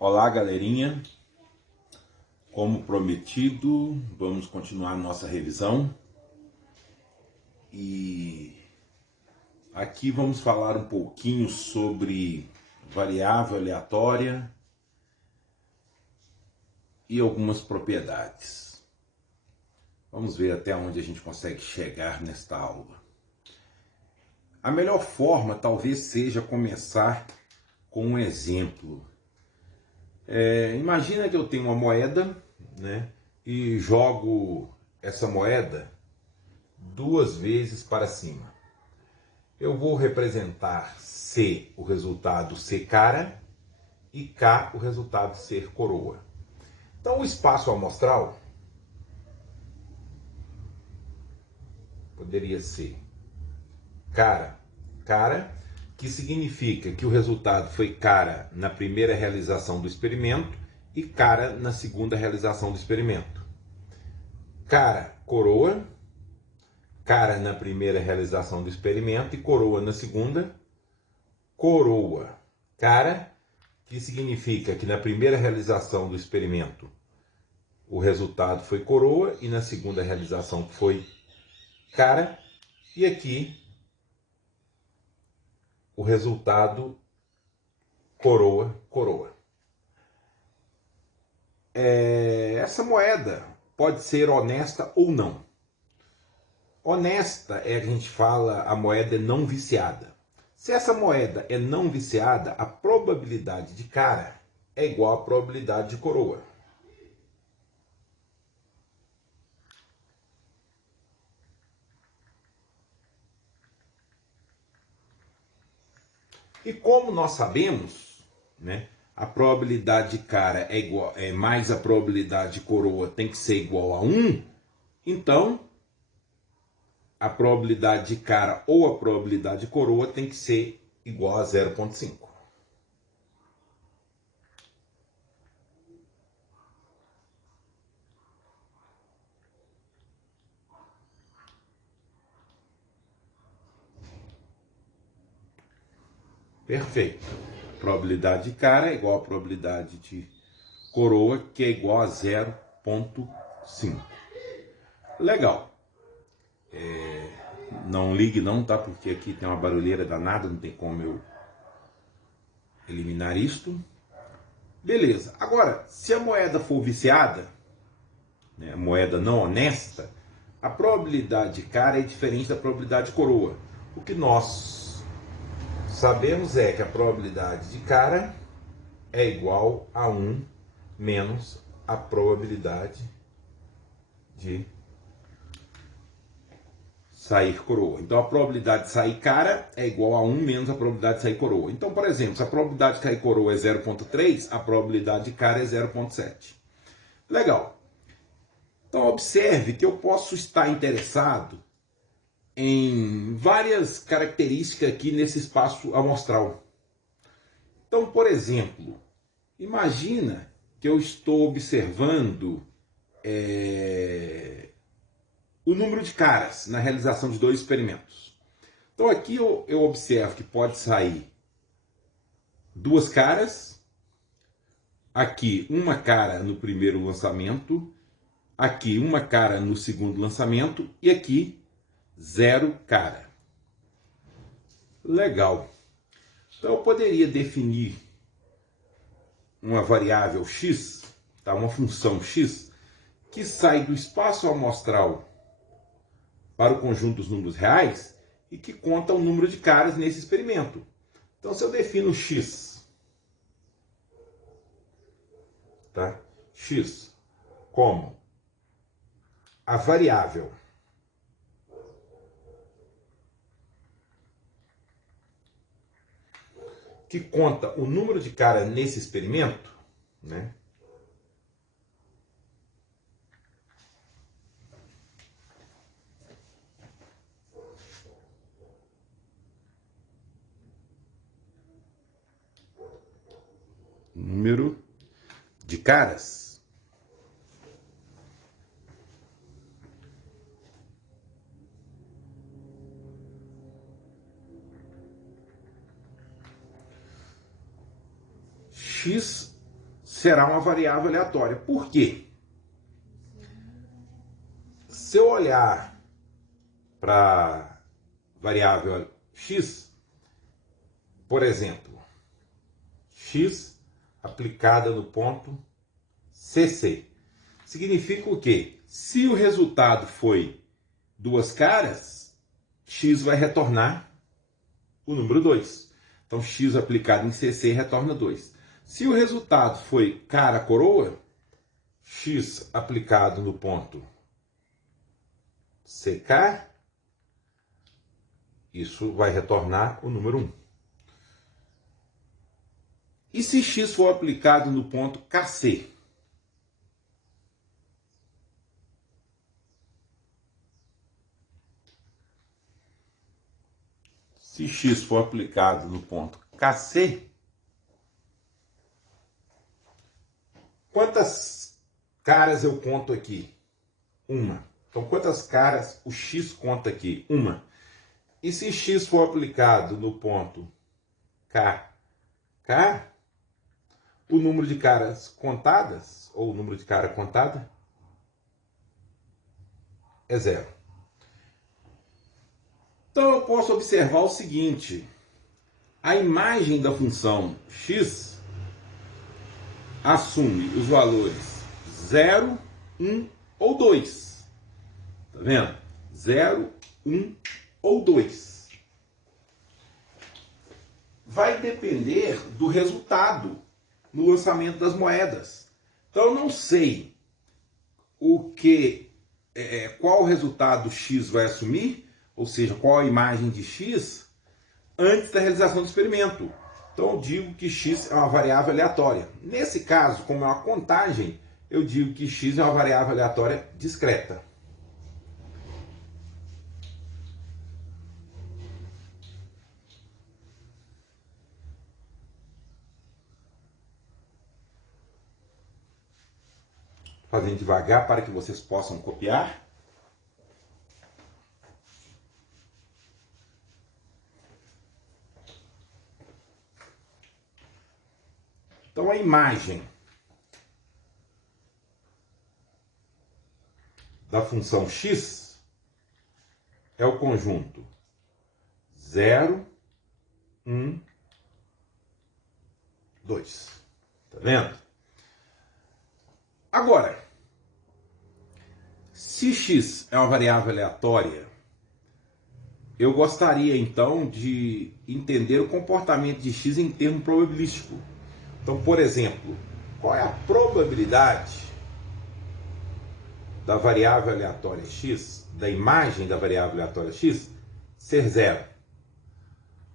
Olá, galerinha. Como prometido, vamos continuar nossa revisão. E aqui vamos falar um pouquinho sobre variável aleatória e algumas propriedades. Vamos ver até onde a gente consegue chegar nesta aula. A melhor forma talvez seja começar com um exemplo. Imagina que eu tenho uma moeda, né, e jogo essa moeda 2 vezes para cima. Eu vou representar C, o resultado ser cara, e K, o resultado ser coroa. Então o espaço amostral poderia ser cara, que significa que o resultado foi cara na primeira realização do experimento e cara na segunda realização do experimento. Cara, coroa na primeira realização do experimento e coroa na segunda. Coroa, cara, que significa que na primeira realização do experimento o resultado foi coroa e na segunda realização foi cara, e aqui o resultado coroa. Essa moeda pode ser honesta ou não. Honesta é a gente fala, a moeda é não viciada. Se essa moeda é não viciada, a probabilidade de cara é igual à probabilidade de coroa. E como nós sabemos, né, a probabilidade de cara é mais a probabilidade de coroa tem que ser igual a 1, então a probabilidade de cara ou a probabilidade de coroa tem que ser igual a 0,5. Perfeito. A probabilidade de cara é igual à probabilidade de coroa, que é igual a 0,5. Legal. Não ligue não, tá? Porque aqui tem uma barulheira danada, não tem como eu eliminar isto. Beleza. Agora, se a moeda for viciada, né, a moeda não honesta, a probabilidade de cara é diferente da probabilidade de coroa. O que nós sabemos é que a probabilidade de cara é igual a 1 menos a probabilidade de sair coroa. Então a probabilidade de sair cara é igual a 1 menos a probabilidade de sair coroa. Então, por exemplo, se a probabilidade de cair coroa é 0,3, a probabilidade de cara é 0,7. Legal. Então observe que eu posso estar interessado em várias características aqui nesse espaço amostral. Então, por exemplo, imagina que eu estou observando o número de caras na realização de 2 experimentos. Então aqui eu observo que pode sair 2 caras, aqui uma cara no primeiro lançamento, aqui uma cara no segundo lançamento e aqui 0 cara. Legal. Então eu poderia definir uma variável x, tá? Uma função x, que sai do espaço amostral para o conjunto dos números reais e que conta o número de caras nesse experimento. Então se eu defino x, tá? X como a variável que conta o número de caras nesse experimento, né? Número de caras. X será uma variável aleatória. Por quê? Se eu olhar para variável x, por exemplo, x aplicada no ponto CC, significa o quê? Se o resultado foi duas caras, x vai retornar o número 2. Então, x aplicado em CC retorna 2. Se o resultado foi cara-coroa, x aplicado no ponto CK, isso vai retornar o número 1. E se x for aplicado no ponto KC? Se x for aplicado no ponto KC, quantas caras eu conto aqui? Uma. Então, quantas caras o x conta aqui? Uma. E se x for aplicado no ponto KK, o número de caras contadas, ou o número de cara contada, é 0. Então, eu posso observar o seguinte: a imagem da função x assume os valores 0, 1 ou 2. Tá vendo? 0, 1 ou 2. Vai depender do resultado no lançamento das moedas. Então eu não sei qual resultado x vai assumir, ou seja, qual a imagem de x antes da realização do experimento. Então eu digo que x é uma variável aleatória. Nesse caso, como é uma contagem, eu digo que x é uma variável aleatória discreta. Fazendo devagar para que vocês possam copiar. Então a imagem da função x é o conjunto 0, 1, 2. Tá vendo? Agora, se x é uma variável aleatória, eu gostaria então de entender o comportamento de x em termo probabilístico. Então, por exemplo, qual é a probabilidade da variável aleatória x, da imagem da variável aleatória x, ser 0?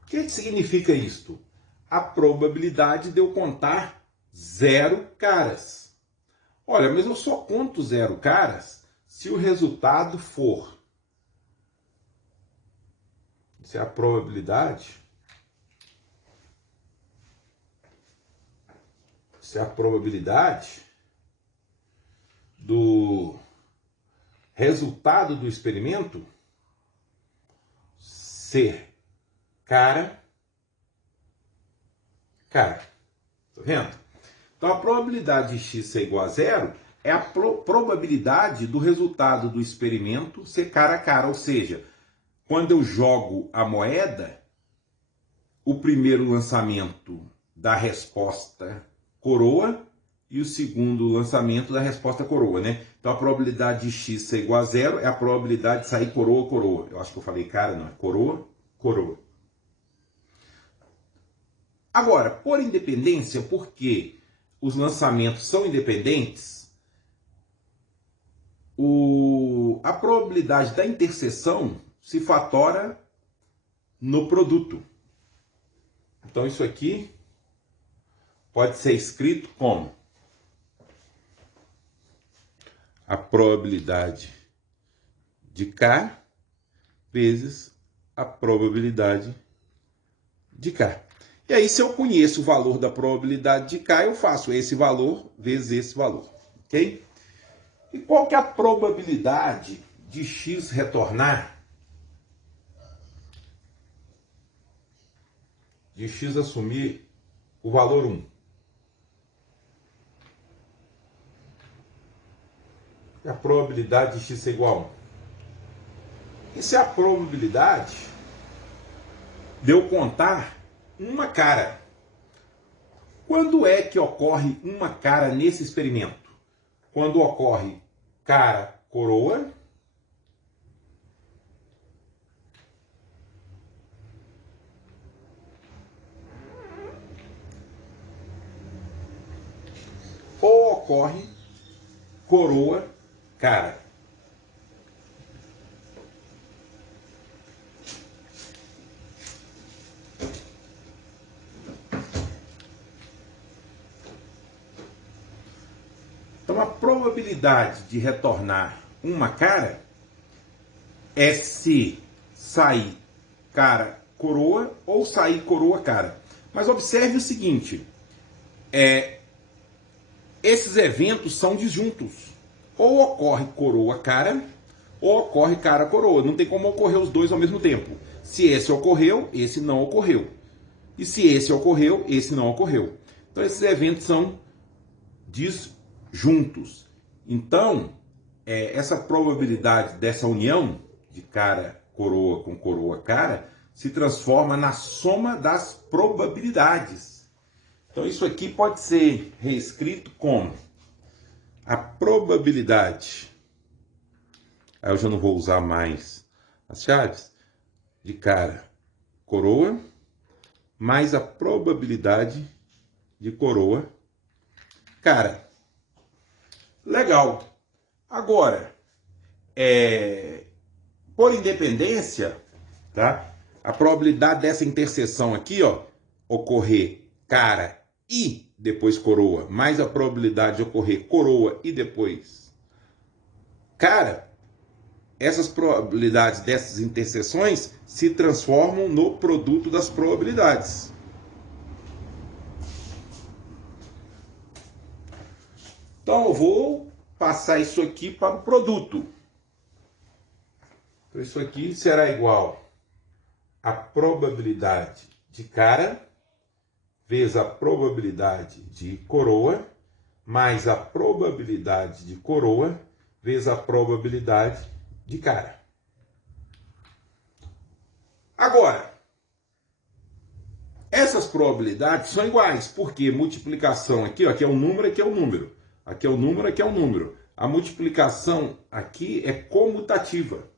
O que significa isto? A probabilidade de eu contar 0 caras. Olha, mas eu só conto 0 caras se o resultado for. Isso é a probabilidade. Isso é a probabilidade do resultado do experimento ser cara. Tá vendo? Então a probabilidade de x ser igual a 0 é a probabilidade do resultado do experimento ser cara a cara. Ou seja, quando eu jogo a moeda, o primeiro lançamento da resposta coroa e o segundo lançamento da resposta coroa, né? Então a probabilidade de x ser igual a 0 é a probabilidade de sair coroa, coroa. Eu acho que eu falei cara, não, é coroa, coroa. Agora, por independência, porque os lançamentos são independentes, a probabilidade da interseção se fatora no produto. Então isso aqui pode ser escrito como a probabilidade de K vezes a probabilidade de K. E aí, se eu conheço o valor da probabilidade de K, eu faço esse valor vezes esse valor, ok? E qual que é a probabilidade de x retornar? De x assumir o valor 1. E a probabilidade de x ser igual a 1. Isso é a probabilidade de eu contar uma cara. Quando é que ocorre uma cara nesse experimento? Quando ocorre cara coroa ou ocorre coroa cara. Então a probabilidade de retornar uma cara é se sair cara coroa ou sair coroa cara. Mas observe o seguinte, esses eventos são disjuntos. Ou ocorre coroa cara ou ocorre cara coroa. Não tem como ocorrer os dois ao mesmo tempo. Se esse ocorreu, esse não ocorreu. E se esse ocorreu, esse não ocorreu. Então esses eventos são disjuntos. Então, essa probabilidade dessa união de cara coroa com coroa cara se transforma na soma das probabilidades. Então isso aqui pode ser reescrito como a probabilidade, aí eu já não vou usar mais as chaves, de cara coroa, mais a probabilidade de coroa cara. Legal. Agora, por independência, tá? A probabilidade dessa interseção aqui, ó, ocorrer cara e depois coroa, mais a probabilidade de ocorrer coroa e depois cara, essas probabilidades dessas interseções se transformam no produto das probabilidades. Então eu vou passar isso aqui para o produto. Então isso aqui será igual a probabilidade de cara vezes a probabilidade de coroa mais a probabilidade de coroa vezes a probabilidade de cara. Agora, essas probabilidades são iguais, porque multiplicação aqui, ó, aqui é um número, aqui é um número. Aqui é um número, aqui é um número. A multiplicação aqui é comutativa.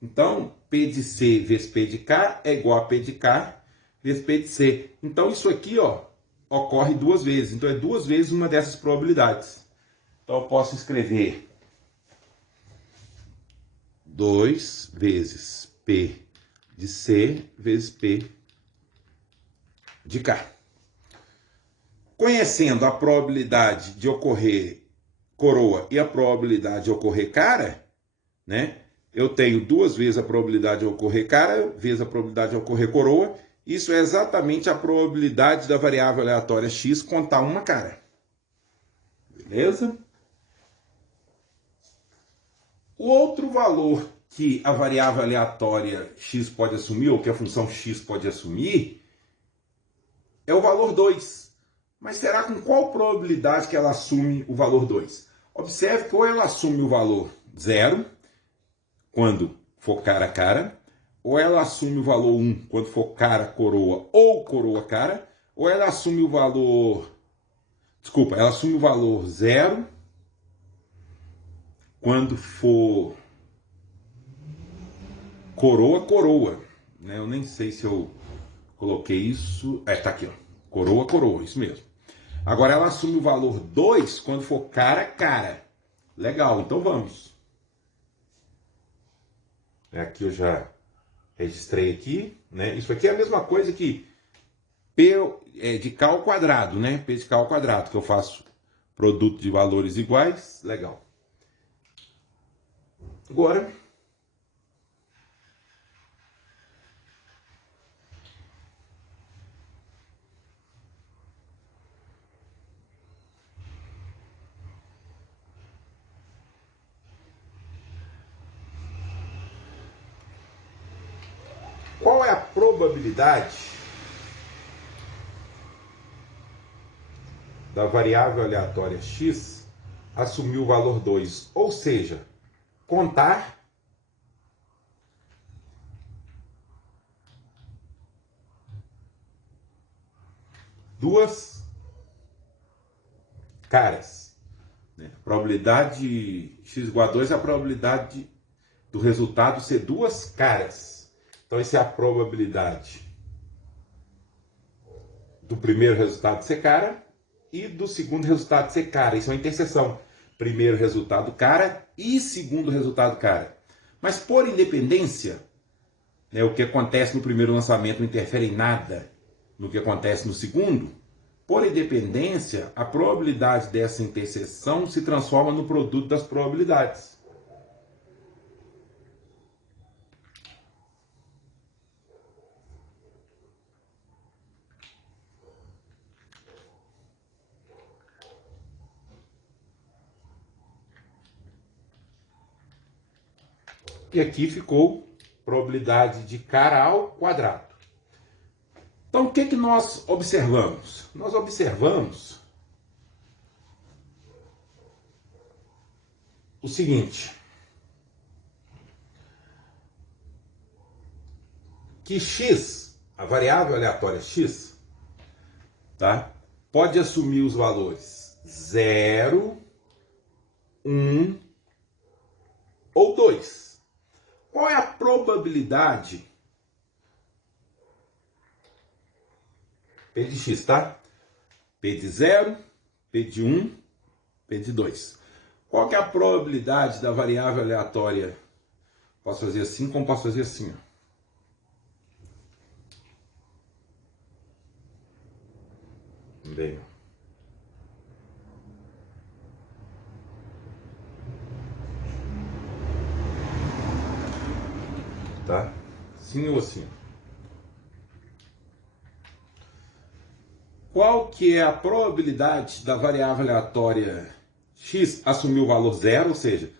Então, P de C vezes P de K é igual a P de K vezes P de C. Então, isso aqui, ó, ocorre duas vezes. Então, é duas vezes uma dessas probabilidades. Então, eu posso escrever 2 vezes P de C vezes P de K. Conhecendo a probabilidade de ocorrer coroa e a probabilidade de ocorrer cara, né? Eu tenho duas vezes a probabilidade de ocorrer cara, vezes a probabilidade de ocorrer coroa. Isso é exatamente a probabilidade da variável aleatória x contar uma cara. Beleza? O outro valor que a variável aleatória x pode assumir, ou que a função x pode assumir, é o valor 2. Mas será com qual probabilidade que ela assume o valor 2? Observe que ou ela assume o valor 0, quando for cara a cara, ou ela assume o valor 1 quando for cara coroa ou coroa cara, ou ela assume o valor, ela assume o valor 0 quando for coroa coroa, né? Eu nem sei se eu coloquei isso, tá aqui, ó. Coroa coroa, isso mesmo. Agora ela assume o valor 2 quando for cara cara. Legal, então vamos. Aqui eu já registrei aqui, né? Isso aqui é a mesma coisa que P de K ao quadrado, né? P de K ao quadrado, que eu faço produto de valores iguais. Legal. Agora, qual é a probabilidade da variável aleatória x assumir o valor 2, ou seja, contar duas caras. A probabilidade x igual a 2 é a probabilidade do resultado ser duas caras. Então, essa é a probabilidade do primeiro resultado ser cara e do segundo resultado ser cara. Isso é uma interseção. Primeiro resultado cara e segundo resultado cara. Mas por independência, o que acontece no primeiro lançamento não interfere em nada no que acontece no segundo. Por independência, a probabilidade dessa interseção se transforma no produto das probabilidades. E aqui ficou probabilidade de cara ao quadrado. Então, o que nós observamos? Nós observamos o seguinte, que x, a variável aleatória x, tá, pode assumir os valores 0, 1 ou 2. Qual é a probabilidade P de x, tá? P de 0, P de 1, P de 2. Qual que é a probabilidade da variável aleatória? Posso fazer assim, como posso fazer assim, ó. Bem. Tá? Sim ou assim. Qual que é a probabilidade da variável aleatória x assumir o valor 0, ou seja,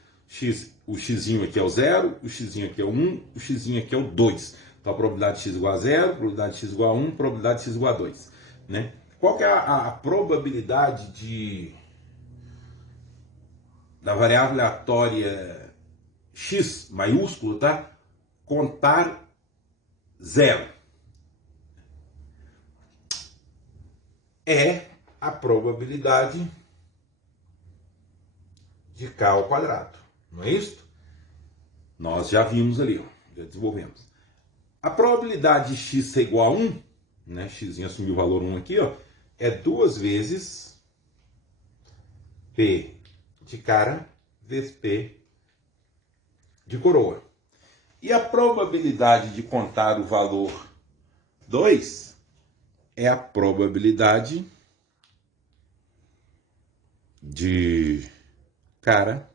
o xzinho aqui é o 0, o xzinho aqui é o 1, o xzinho aqui é o 2. Então a probabilidade de x igual a 0, probabilidade de x igual a 1, probabilidade de x igual a 2. Né? Qual que é a probabilidade da variável aleatória x maiúsculo, tá? Contar 0? É a probabilidade de k ao quadrado, não é isso? Nós já vimos ali, ó, já desenvolvemos. A probabilidade de x ser igual a 1, né, x assumiu o valor 1 aqui, ó, é 2 vezes p de cara vezes p de coroa. E a probabilidade de contar o valor 2 é a probabilidade de cara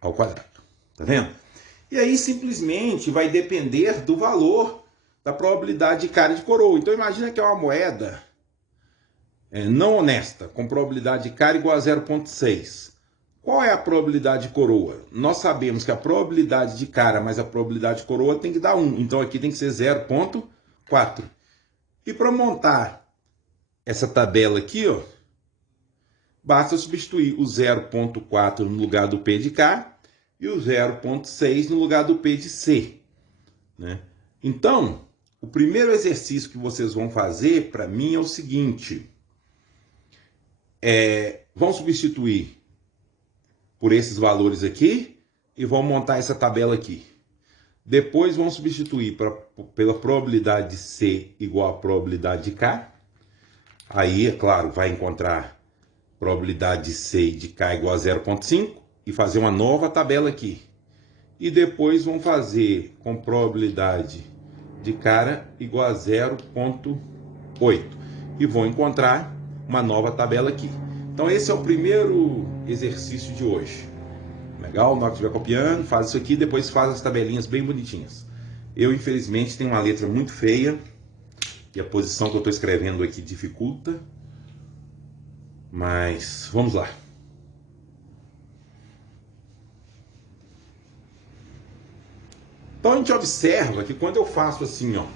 ao quadrado. Tá vendo? E aí simplesmente vai depender do valor da probabilidade de cara de coroa. Então imagina que é uma moeda não honesta, com probabilidade de cara igual a 0,6. Qual é a probabilidade de coroa? Nós sabemos que a probabilidade de cara mais a probabilidade de coroa tem que dar 1. Então aqui tem que ser 0,4. E para montar essa tabela aqui, ó, basta substituir o 0,4 no lugar do P de K e o 0,6 no lugar do P de C. Né? Então, o primeiro exercício que vocês vão fazer para mim é o seguinte. Vão substituir por esses valores aqui e vão montar essa tabela aqui. Depois vão substituir pela probabilidade de C igual à probabilidade de K. Aí, é claro, vai encontrar probabilidade de C e de K igual a 0,5 e fazer uma nova tabela aqui. E depois vão fazer com probabilidade de cara igual a 0,8 e vão encontrar uma nova tabela aqui. Então esse é o primeiro exercício de hoje. Legal? Na hora que estiver copiando, faz isso aqui e depois faz as tabelinhas bem bonitinhas. Eu, infelizmente, tenho uma letra muito feia e a posição que eu estou escrevendo aqui dificulta. Mas vamos lá. Então a gente observa que quando eu faço assim, ó,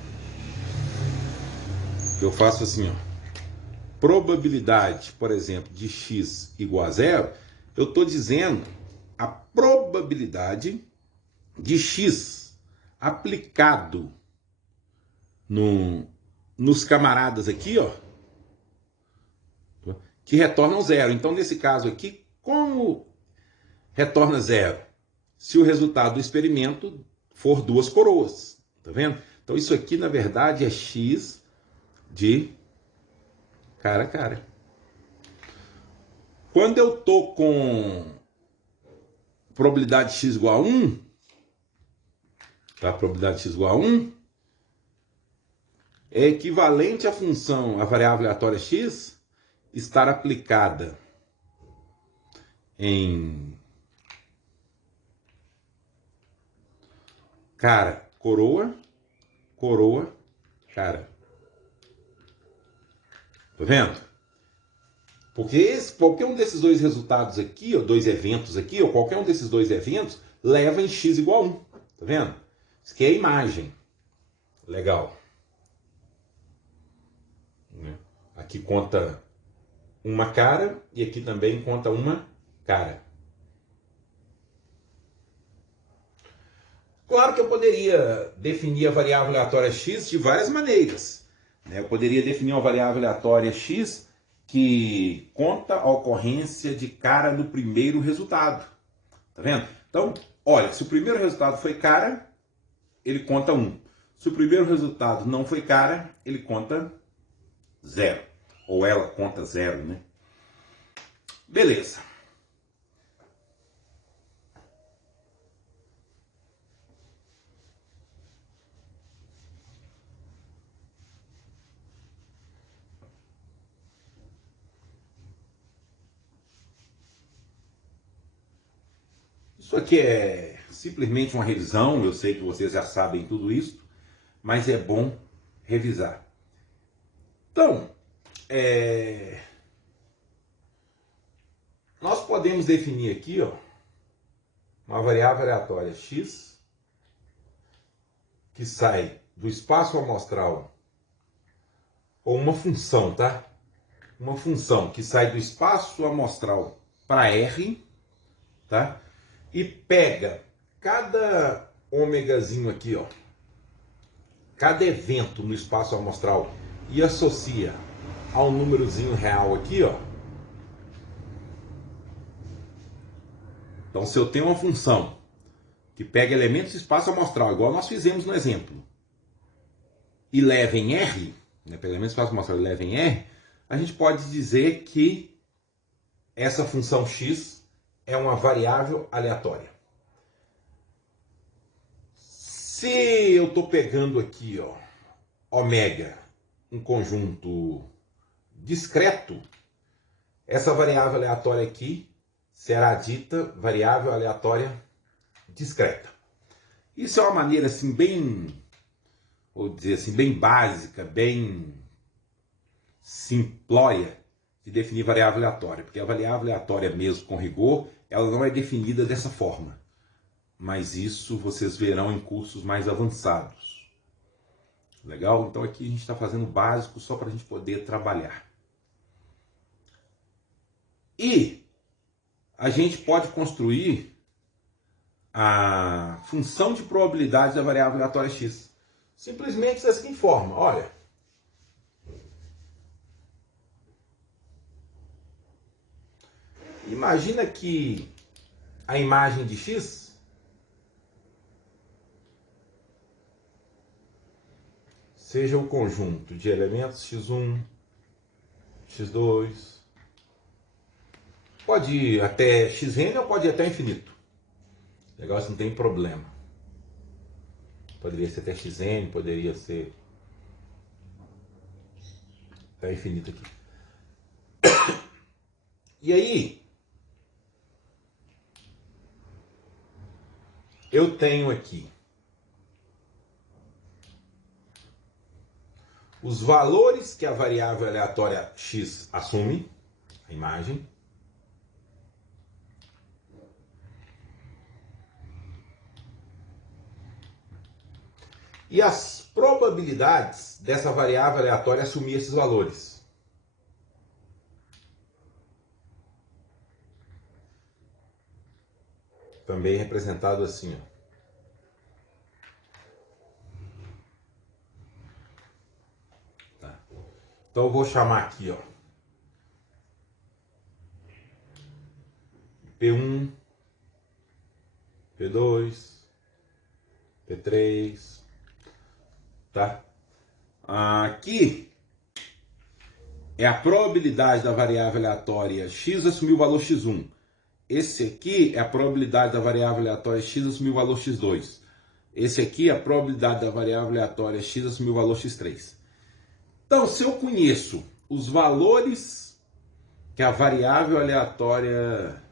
probabilidade, por exemplo, de x igual a zero, eu estou dizendo a probabilidade de x aplicado nos camaradas aqui, ó, que retornam zero. Então, nesse caso aqui, como retorna zero? Se o resultado do experimento for duas coroas, tá vendo? Então, isso aqui, na verdade, é x de cara a cara. Quando eu tô com probabilidade de x igual a 1, tá? Probabilidade de x igual a 1 é equivalente à função, a variável aleatória x, estar aplicada em cara, coroa, coroa, cara. Tá vendo? Porque qualquer um desses dois resultados aqui, ou dois eventos aqui, ou qualquer um desses dois eventos, leva em x igual a 1. Tá vendo? Isso aqui é a imagem. Legal. Aqui conta uma cara e aqui também conta uma cara. Claro que eu poderia definir a variável aleatória x de várias maneiras. Eu poderia definir uma variável aleatória x que conta a ocorrência de cara do primeiro resultado. Tá vendo? Então, olha, se o primeiro resultado foi cara, ele conta 1. Se o primeiro resultado não foi cara, ele conta 0. Ou ela conta 0, né? Beleza. Isso aqui é simplesmente uma revisão, eu sei que vocês já sabem tudo isso, mas é bom revisar. Então, nós podemos definir aqui, ó, uma variável aleatória x que sai do espaço amostral, ou uma função, tá? Uma função que sai do espaço amostral para R, tá? E pega cada ômegazinho aqui, ó, cada evento no espaço amostral e associa ao númerozinho real aqui, ó. Então, se eu tenho uma função que pega elementos do espaço amostral, igual nós fizemos no exemplo, e leva em R, né, pega elementos do espaço amostral e leva em R, a gente pode dizer que essa função x é uma variável aleatória. Se eu estou pegando aqui, ó, ômega, um conjunto discreto, essa variável aleatória aqui será dita variável aleatória discreta. Isso é uma maneira assim bem, vou dizer assim, bem básica, bem simplória de definir variável aleatória, porque a variável aleatória mesmo com rigor, ela não é definida dessa forma. Mas isso vocês verão em cursos mais avançados. Legal? Então aqui a gente está fazendo o básico só para a gente poder trabalhar. E a gente pode construir a função de probabilidade da variável aleatória x. Simplesmente da seguinte forma, olha. Imagina que a imagem de x seja o conjunto de elementos x1, x2, pode ir até xn ou pode ir até infinito. Legal, isso não tem problema. Poderia ser até xn, poderia ser até infinito aqui. E aí, eu tenho aqui os valores que a variável aleatória x assume, a imagem, e as probabilidades dessa variável aleatória assumir esses valores. também representado assim, ó. Tá. Então eu vou chamar aqui, ó, P1, P2, P3, tá? Aqui é a probabilidade da variável aleatória x assumir o valor x1. Esse aqui é a probabilidade da variável aleatória x assumir o valor x2. Esse aqui é a probabilidade da variável aleatória x assumir o valor x3. Então, se eu conheço os valores que a variável aleatória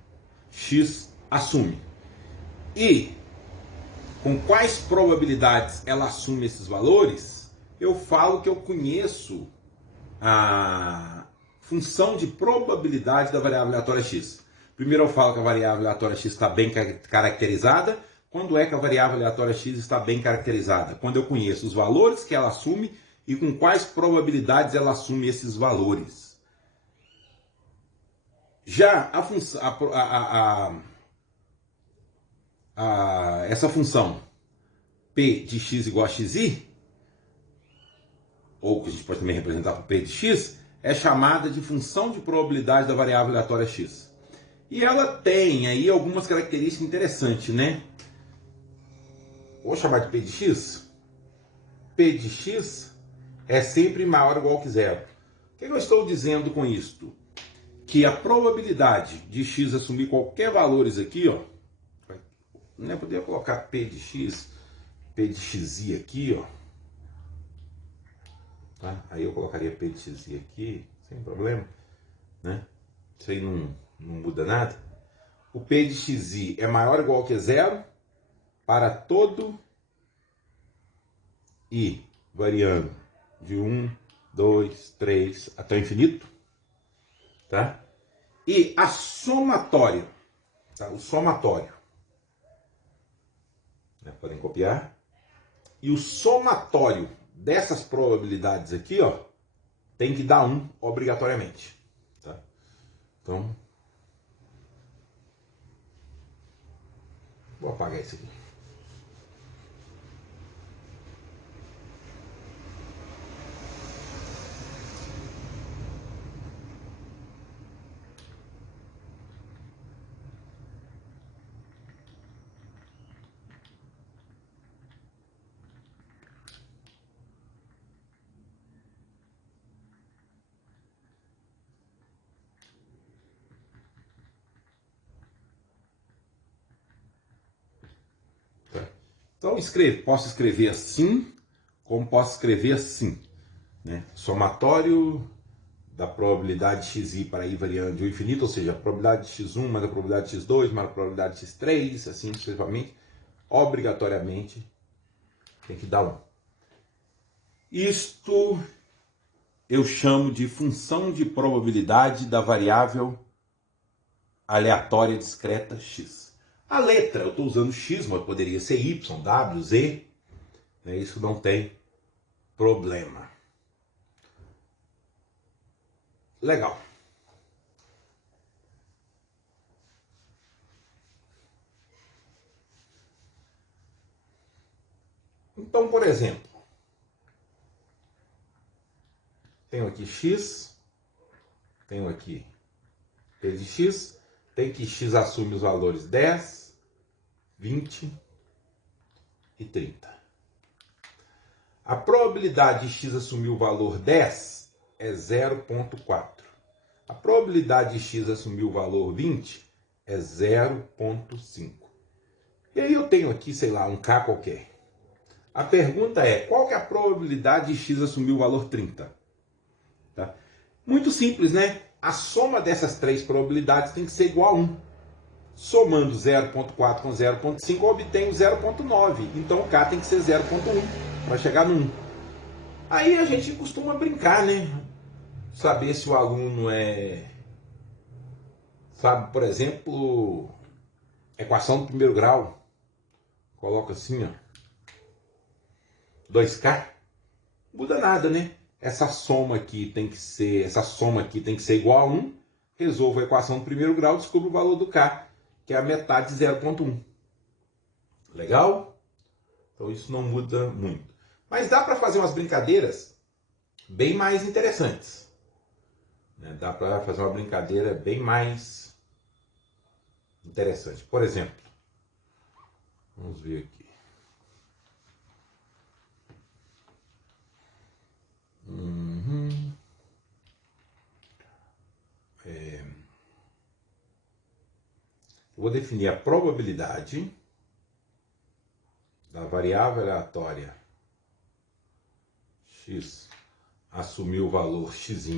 x assume e com quais probabilidades ela assume esses valores, eu falo que eu conheço a função de probabilidade da variável aleatória x. Primeiro eu falo que a variável aleatória x está bem caracterizada. Quando é que a variável aleatória x está bem caracterizada? Quando eu conheço os valores que ela assume e com quais probabilidades ela assume esses valores. Já a função, essa função p de x igual a xi, ou que a gente pode também representar por p de x, é chamada de função de probabilidade da variável aleatória x. E ela tem aí algumas características interessantes, né? Vou chamar de p de x. P de x é sempre maior ou igual que zero. O que eu estou dizendo com isto? Que a probabilidade de x assumir qualquer valores aqui, ó, né? Poderia colocar p de x xi aqui, ó. Tá? Aí eu colocaria p de xi aqui, sem problema, né? Isso aí não muda nada. O p de xi é maior ou igual que zero para todo i variando de 1, 2, 3 até o infinito, tá? E a somatória, tá? O somatório, né? Podem copiar. E o somatório dessas probabilidades aqui, ó, tem que dar 1 obrigatoriamente, tá? Então, vou apagar isso aqui. Então, posso escrever assim, como posso escrever assim, né? Somatório da probabilidade xi para i variando de 1 ao infinito, ou seja, a probabilidade de x1 mais a probabilidade de x2 mais a probabilidade de x3, assim sucessivamente, obrigatoriamente tem que dar 1. Isto eu chamo de função de probabilidade da variável aleatória discreta x. A letra, eu estou usando x, mas poderia ser y, w, z. Isso não tem problema. Legal. Então, por exemplo, tenho aqui x, tenho aqui p de x, tem que x assume os valores 10, 20 e 30. A probabilidade de x assumir o valor 10 é 0,4. A probabilidade de x assumir o valor 20 é 0,5. E aí eu tenho aqui, sei lá, um k qualquer. A pergunta é, qual que é a probabilidade de x assumir o valor 30? Tá? Muito simples, né? A soma dessas três probabilidades tem que ser igual a 1. Somando 0,4 com 0,5, eu obtenho 0,9. Então o K tem que ser 0,1 para chegar no 1. Aí a gente costuma brincar, né? Saber se o aluno sabe, por exemplo, equação do primeiro grau. Coloca assim, ó. 2K. Não muda nada, né? Essa soma aqui tem que ser igual a 1. Resolvo a equação do primeiro grau, descubro o valor do K. que é a metade de 0,1. Legal? Então isso não muda muito. Mas dá para fazer umas brincadeiras bem mais interessantes. Né? Dá para fazer uma brincadeira bem mais interessante. Por exemplo, vamos ver aqui. Eu vou definir a probabilidade da variável aleatória x assumir o valor x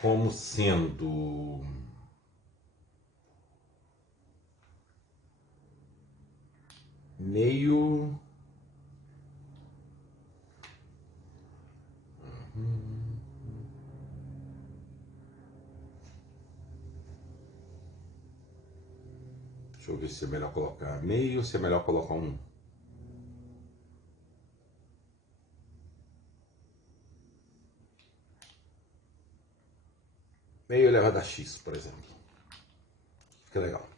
como sendo meio deixa eu ver se é melhor colocar meio ou se é melhor colocar 1. Meio elevado a x, por exemplo. Fica legal.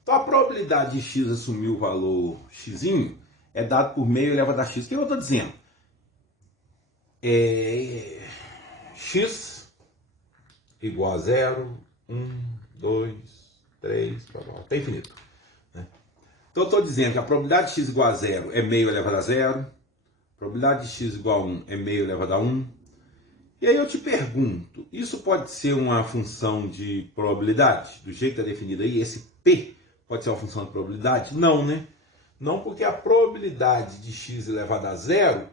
Então a probabilidade de x assumir o valor x é dado por meio elevado a x. O que eu estou dizendo? X igual a 0, 1, 2, 3, até infinito. Né? Então eu estou dizendo que a probabilidade de x igual a 0 é meio elevado a 0. A probabilidade de x igual a 1 é meio elevado a 1. E aí eu te pergunto, isso pode ser uma função de probabilidade? Do jeito que está definido aí, esse P pode ser uma função de probabilidade? Não, né? Não, porque a probabilidade de x elevado a 0,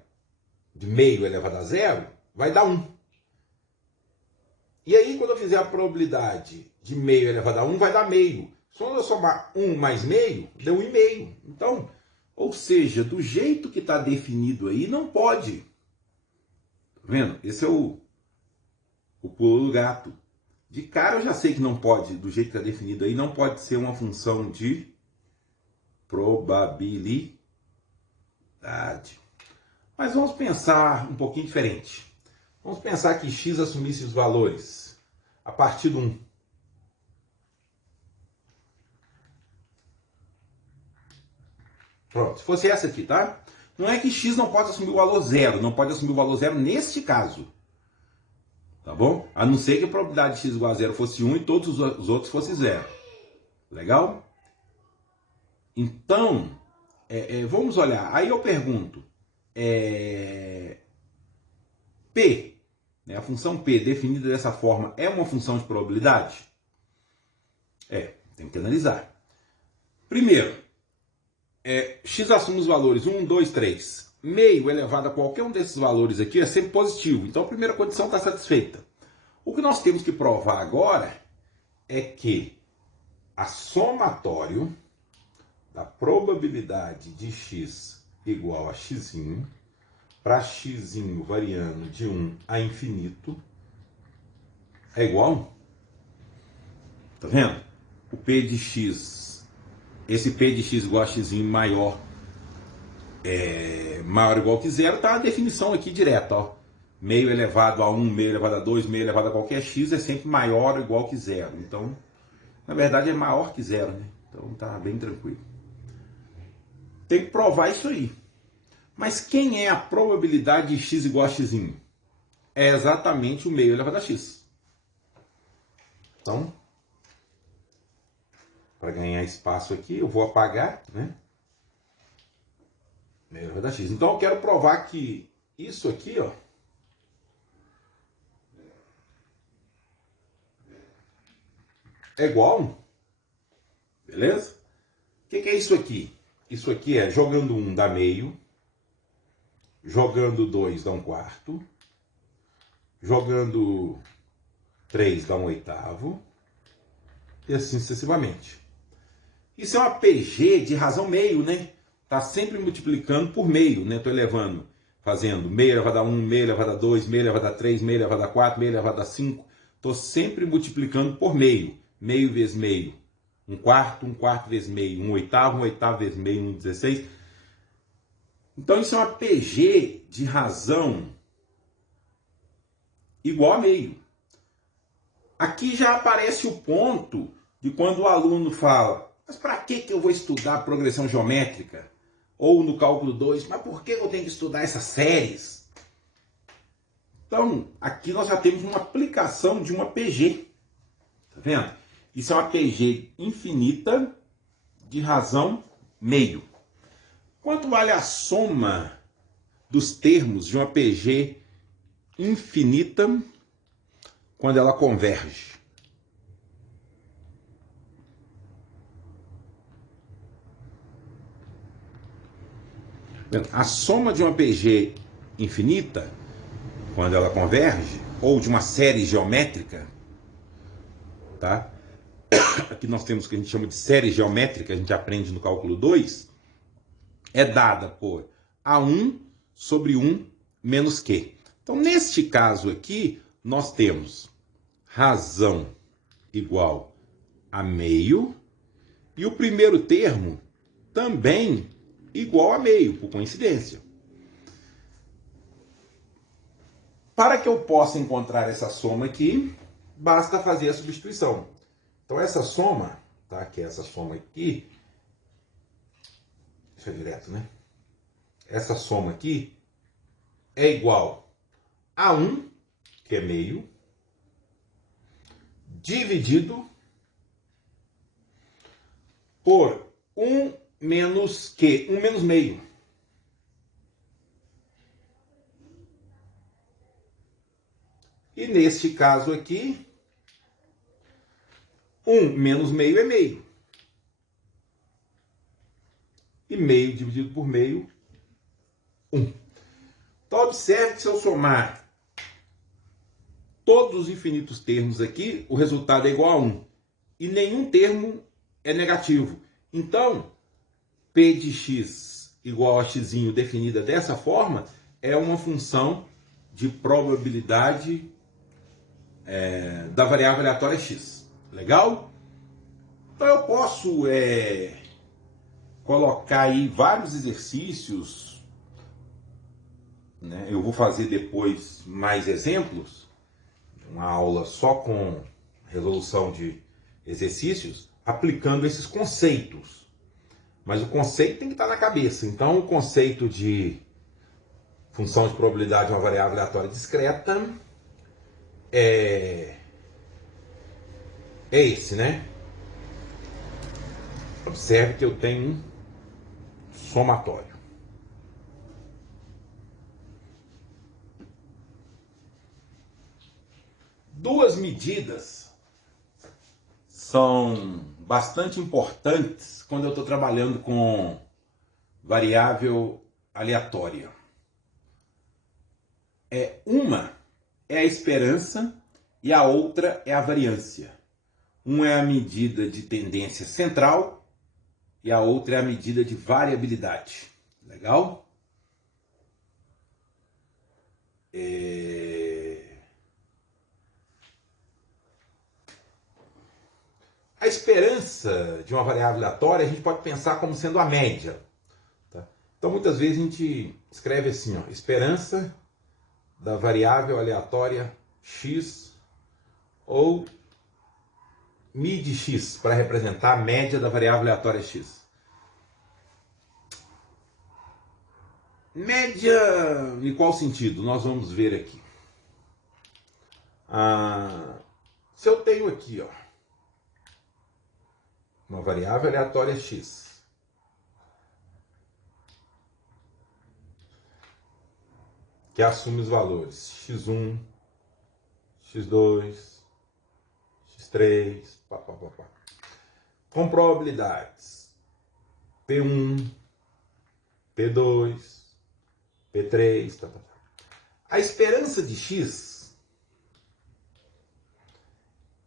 de meio elevado a 0, vai dar 1. E aí, quando eu fizer a probabilidade de meio elevado a 1, vai dar meio. Quando eu somar 1 mais meio, deu 1,5. Então, ou seja, do jeito que está definido aí, não pode. Tá vendo? Esse é o pulo do gato. De cara eu já sei que não pode, do jeito que está definido aí, não pode ser uma função de probabilidade. Mas vamos pensar um pouquinho diferente. Vamos pensar que x assumisse os valores a partir do 1. Pronto, se fosse essa aqui, tá? Não é que x não pode assumir o valor 0, não pode assumir o valor 0 neste caso. Tá bom? A não ser que a probabilidade de x igual a 0 fosse 1 e todos os outros fossem 0. Legal? Então, vamos olhar. Aí eu pergunto, P, né, a função P definida dessa forma, é uma função de probabilidade? Tem que analisar. Primeiro, x assume os valores 1, 2, 3. Meio elevado a qualquer um desses valores aqui é sempre positivo. Então a primeira condição está satisfeita. O que nós temos que provar agora é que a somatório da probabilidade de x igual a x para x variando de 1 a infinito é igual a 1. Tá vendo? O P de x, esse P de x igual a x maior ou igual que 0, tá a definição aqui direta, ó. Meio elevado a 1, meio elevado a 2, meio elevado a qualquer x é sempre maior ou igual que 0. Então, na verdade é maior que 0, né? Então tá bem tranquilo. Tem que provar isso aí. Mas quem é a probabilidade de x igual a x? É exatamente o meio elevado a x. Então, para ganhar espaço aqui, eu vou apagar, né? Meio elevado a x. Então eu quero provar que isso aqui, ó, é igual a 1. Beleza? O que é isso aqui? Isso aqui é jogando 1 dá meio, jogando 2 dá 1/4, jogando 3 dá 1/8, e assim sucessivamente. Isso é uma PG de razão meio, né? Está sempre multiplicando por meio, né? Estou elevando, fazendo meio elevado a 1, meio elevado a 2, meio elevado a 3, meio elevado a 4, meio elevado a 5. Estou sempre multiplicando por meio. Meio vezes meio, 1/4 vezes meio, 1/8 vezes meio, 1/16. Então isso é uma PG de razão igual a meio. Aqui já aparece o ponto de quando o aluno fala, mas para que eu vou estudar progressão geométrica? Ou no cálculo 2, mas por que eu tenho que estudar essas séries? Então, aqui nós já temos uma aplicação de uma PG. Tá vendo? Isso é uma PG infinita de razão meio. Quanto vale a soma dos termos de uma PG infinita quando ela converge? A soma de uma PG infinita, quando ela converge, ou de uma série geométrica, tá? Aqui nós temos o que a gente chama de série geométrica, a gente aprende no cálculo 2, é dada por A1 sobre 1 menos Q. Então, neste caso aqui, nós temos razão igual a meio, e o primeiro termo também igual a meio, por coincidência. Para que eu possa encontrar essa soma aqui, basta fazer a substituição. Então essa soma, tá, que é essa soma aqui, deixa eu direto, né? Essa soma aqui é igual a 1, que é meio, dividido por 1 menos Q, 1 menos meio. E neste caso aqui, 1 menos meio é meio. E meio dividido por meio, 1. Então observe que se eu somar todos os infinitos termos aqui, o resultado é igual a 1. E nenhum termo é negativo. Então, P de x igual a x definida dessa forma é uma função de probabilidade da variável aleatória x. Legal? Então eu posso colocar aí vários exercícios, né? Eu vou fazer depois mais exemplos, uma aula só com resolução de exercícios, aplicando esses conceitos. Mas o conceito tem que estar na cabeça. Então o conceito de função de probabilidade de uma variável aleatória discreta é esse, né? Observe que eu tenho um somatório. Duas medidas são bastante importantes quando eu estou trabalhando com variável aleatória. Uma é a esperança e a outra é a variância. Uma é a medida de tendência central e a outra é a medida de variabilidade. Legal? A esperança de uma variável aleatória a gente pode pensar como sendo a média. Tá? Então muitas vezes a gente escreve assim, ó, esperança da variável aleatória x ou mid x, para representar a média da variável aleatória x. Média em qual sentido? Nós vamos ver aqui. Se eu tenho aqui, ó, uma variável aleatória x, que assume os valores x1, x2, x3, com probabilidades P1, P2, P3, A esperança de x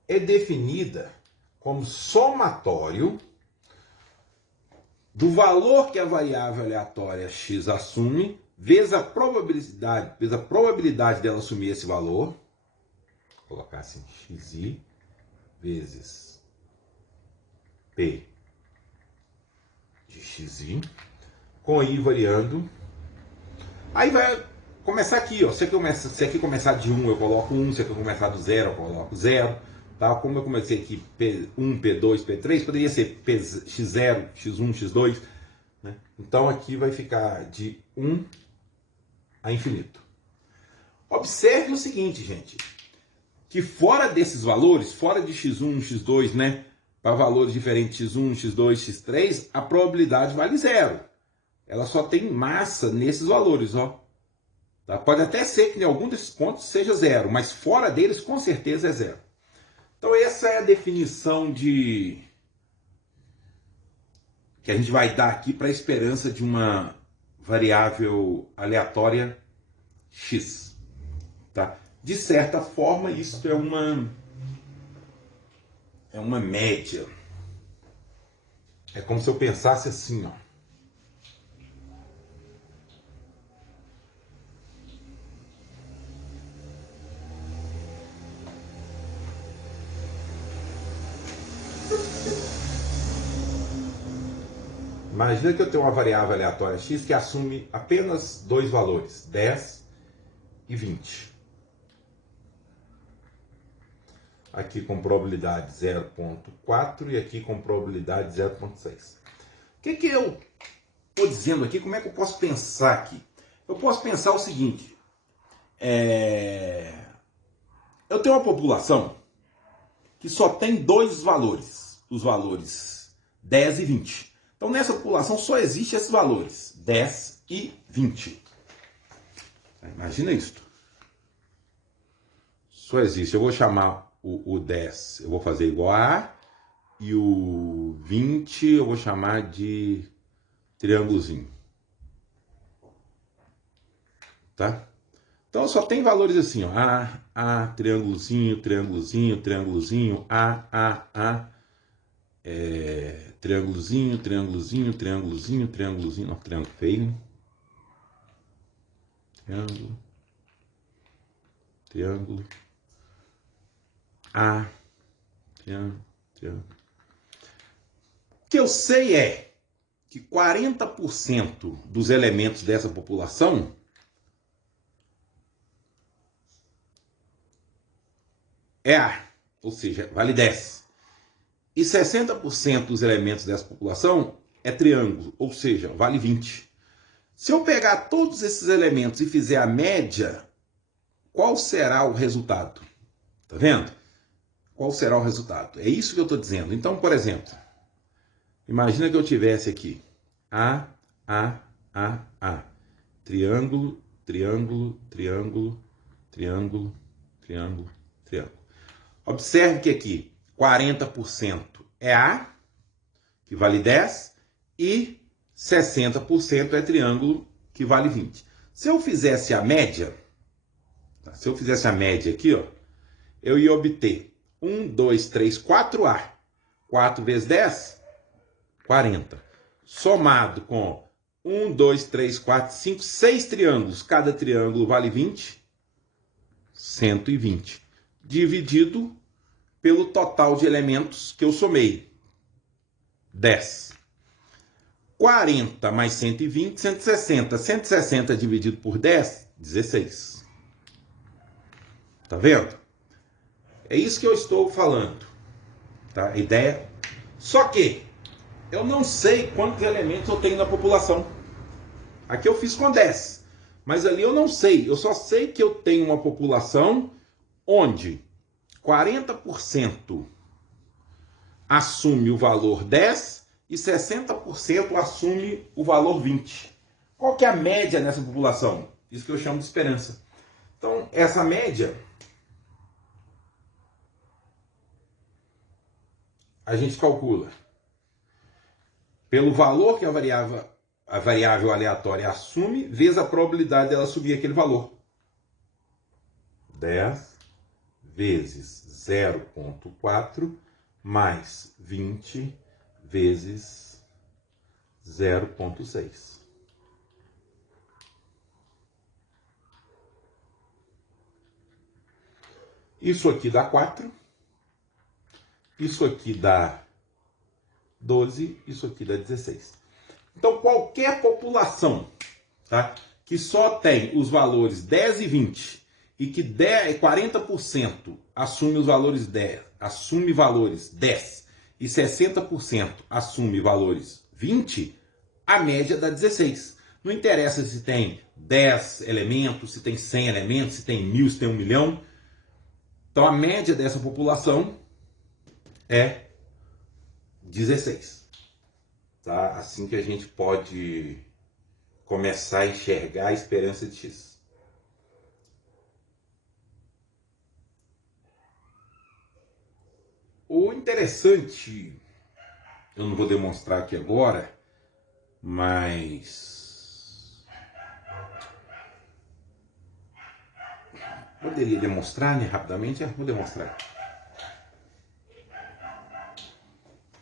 é definida como somatório do valor que a variável aleatória x assume vezes a probabilidade dela assumir esse valor. Vou colocar assim, xi vezes p de xi, com i variando. Aí vai começar aqui, ó. Se aqui começar de 1, eu coloco 1. Se aqui começar do 0, eu coloco 0. Tá? Como eu comecei aqui P1, P2, P3, poderia ser X0, X1, X2. Né? Então aqui vai ficar de 1 a infinito. Observe o seguinte, gente, que fora desses valores, fora de X1, X2, né, para valores diferentes X1, X2, X3, a probabilidade vale 0. Ela só tem massa nesses valores, ó. Tá? Pode até ser que em algum desses pontos seja 0, mas fora deles com certeza é 0. Então essa é a definição que a gente vai dar aqui para a esperança de uma variável aleatória x. Tá? De certa forma, isso é uma média. É como se eu pensasse assim, ó. Imagina que eu tenho uma variável aleatória x que assume apenas dois valores, 10 e 20. Aqui com probabilidade 0,4 e aqui com probabilidade 0,6. O que eu estou dizendo aqui? Como é que eu posso pensar aqui? Eu posso pensar o seguinte. Eu tenho uma população que só tem dois valores. Os valores 10 e 20. Então nessa população só existem esses valores. 10 e 20. Imagina isso. Só existe. Eu vou chamar o 10, eu vou fazer igual a A, e o 20 eu vou chamar de triângulozinho. Tá? Então só tem valores assim, ó. A, triângulozinho, triângulozinho, triângulozinho, A, triângulozinho, triângulozinho, triângulozinho, triângulozinho, não, triângulo feio. Triângulo, triângulo. A, triângulo, triângulo. O que eu sei é que 40% dos elementos dessa população é A, ou seja, vale 10. E 60% dos elementos dessa população é triângulo, ou seja, vale 20. Se eu pegar todos esses elementos e fizer a média, qual será o resultado? Tá vendo? Qual será o resultado? É isso que eu estou dizendo. Então, por exemplo, imagina que eu tivesse aqui A. Triângulo, triângulo, triângulo, triângulo, triângulo, triângulo. Observe que aqui 40% é A, que vale 10, e 60% é triângulo, que vale 20. Se eu fizesse a média, aqui, ó, eu ia obter 1, 2, 3, 4A. 4 vezes 10, 40. Somado com 1, 2, 3, 4, 5, 6 triângulos. Cada triângulo vale 20. 120. Dividido pelo total de elementos que eu somei. 10. 40 mais 120, 160. 160 dividido por 10, 16. Tá vendo? É isso que eu estou falando. Tá? A ideia. Só que eu não sei quantos elementos eu tenho na população. Aqui eu fiz com 10. Mas ali eu não sei. Eu só sei que eu tenho uma população onde 40% assume o valor 10 e 60% assume o valor 20. Qual que é a média nessa população? Isso que eu chamo de esperança. Então, essa média a gente calcula pelo valor que a variável aleatória assume, vezes a probabilidade dela subir aquele valor. 10 vezes 0,4 mais 20 vezes 0,6. Isso aqui dá 4. Isso aqui dá 12, isso aqui dá 16. Então, qualquer população, tá, que só tem os valores 10 e 20 e que 40% assume os valores 10, assume valores 10 e 60% assume valores 20, a média dá 16. Não interessa se tem 10 elementos, se tem 100 elementos, se tem 1000, se tem 1 milhão. Então a média dessa população é 16. Tá? Assim que a gente pode começar a enxergar a esperança de X. O interessante, eu não vou demonstrar aqui agora, mas poderia demonstrar, né, rapidamente? Vou demonstrar.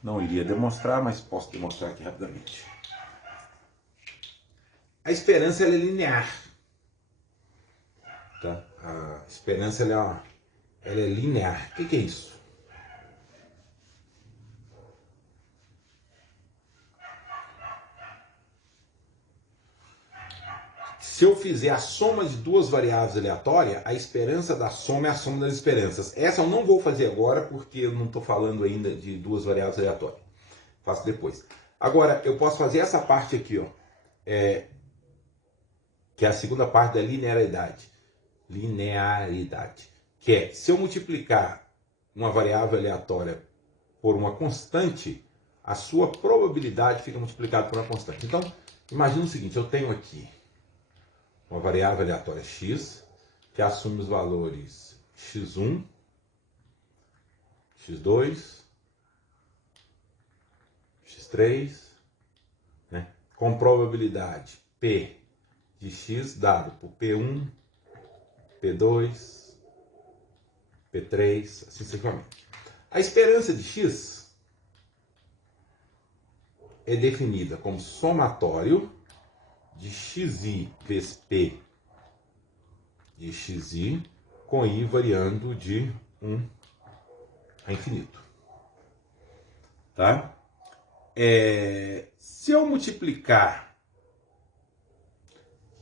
Não iria demonstrar, mas posso demonstrar aqui rapidamente. A esperança ela é linear. Tá? A esperança ela é linear. O que é isso? Se eu fizer a soma de duas variáveis aleatórias, a esperança da soma é a soma das esperanças. Essa eu não vou fazer agora, porque eu não estou falando ainda de duas variáveis aleatórias. Faço depois. Agora, eu posso fazer essa parte aqui, ó, que é a segunda parte da linearidade. Linearidade. Que é, se eu multiplicar uma variável aleatória por uma constante, a sua probabilidade fica multiplicada por uma constante. Então, imagina o seguinte, eu tenho aqui uma variável aleatória x, que assume os valores x1, x2, x3, né, com probabilidade p de x dado por p1, p2, p3, assim sucessivamente. A esperança de x é definida como somatório de xi vezes p de xi com i variando de 1 a infinito. Tá? Se eu multiplicar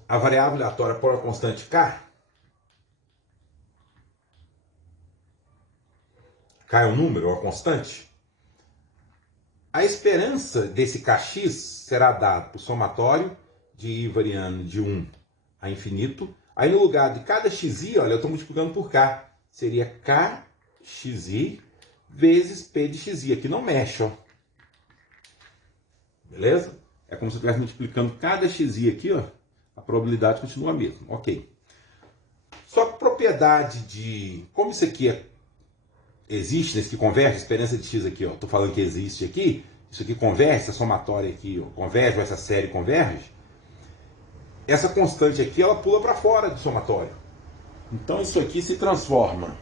a variável aleatória por uma constante k, k é um número, uma constante, a esperança desse kx será dada por somatório de i variando de 1 a infinito. Aí no lugar de cada xi, olha, eu estou multiplicando por k. Seria kxi vezes p de xi. Aqui não mexe, ó. Beleza? É como se eu estivesse multiplicando cada xi aqui, ó. A probabilidade continua a mesma. Ok. Só que propriedade de... Como isso aqui existe, nesse que converge, a esperança de x aqui, ó. Estou falando que existe aqui. Isso aqui converge, essa somatória aqui, ó, converge, ou essa série converge. Essa constante aqui, ela pula para fora do somatório. Então isso aqui se transforma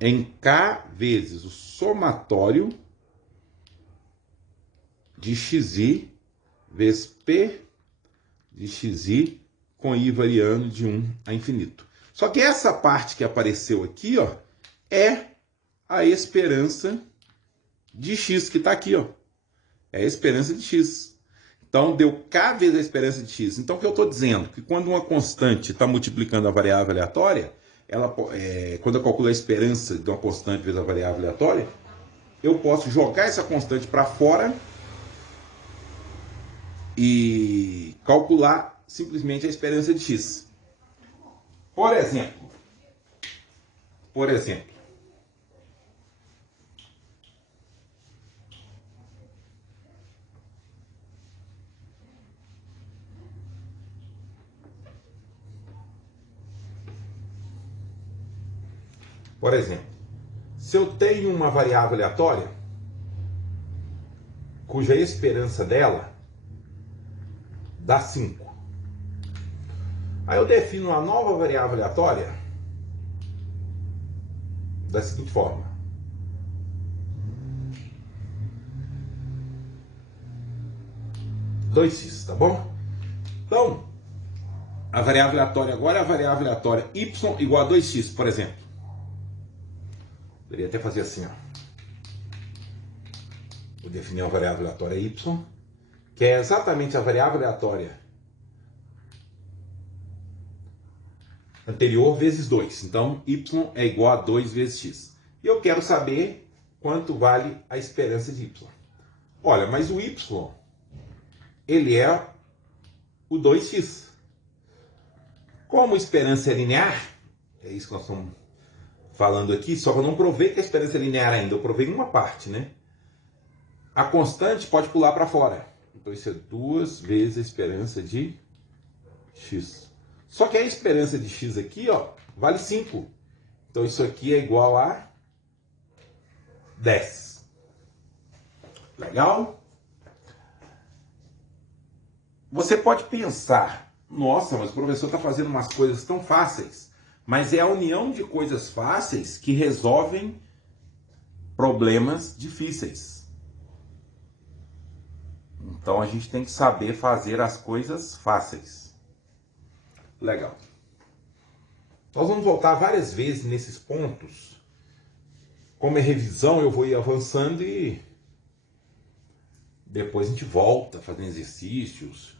em k vezes o somatório de xi vezes p de xi com i variando de 1 a infinito. Só que essa parte que apareceu aqui, ó, é a esperança de x que está aqui, ó. É a esperança de x. Então, deu k vezes a esperança de x. Então, o que eu estou dizendo? Que quando uma constante está multiplicando a variável aleatória, quando eu calculo a esperança de uma constante vezes a variável aleatória, eu posso jogar essa constante para fora e calcular simplesmente a esperança de x. Por exemplo, se eu tenho uma variável aleatória, cuja esperança dela dá 5. Aí eu defino uma nova variável aleatória da seguinte forma. (2x), tá bom? Então, a variável aleatória agora é a variável aleatória y igual a 2x, por exemplo. Poderia até fazer assim, ó. Vou definir uma variável aleatória y, que é exatamente a variável aleatória anterior vezes 2. Então, y é igual a 2 vezes x. E eu quero saber quanto vale a esperança de y. Olha, mas o y, ele é o 2x. Como esperança é linear, é isso que nós estamos falando aqui, só que eu não provei que a esperança é linear ainda, eu provei uma parte, né? A constante pode pular para fora. Então isso é 2 vezes a esperança de x. Só que a esperança de x aqui, ó, vale 5. Então isso aqui é igual a 10. Legal? Você pode pensar, nossa, mas o professor está fazendo umas coisas tão fáceis. Mas é a união de coisas fáceis que resolvem problemas difíceis. Então a gente tem que saber fazer as coisas fáceis. Legal. Nós vamos voltar várias vezes nesses pontos. Como é revisão, eu vou ir avançando e depois a gente volta fazendo exercícios.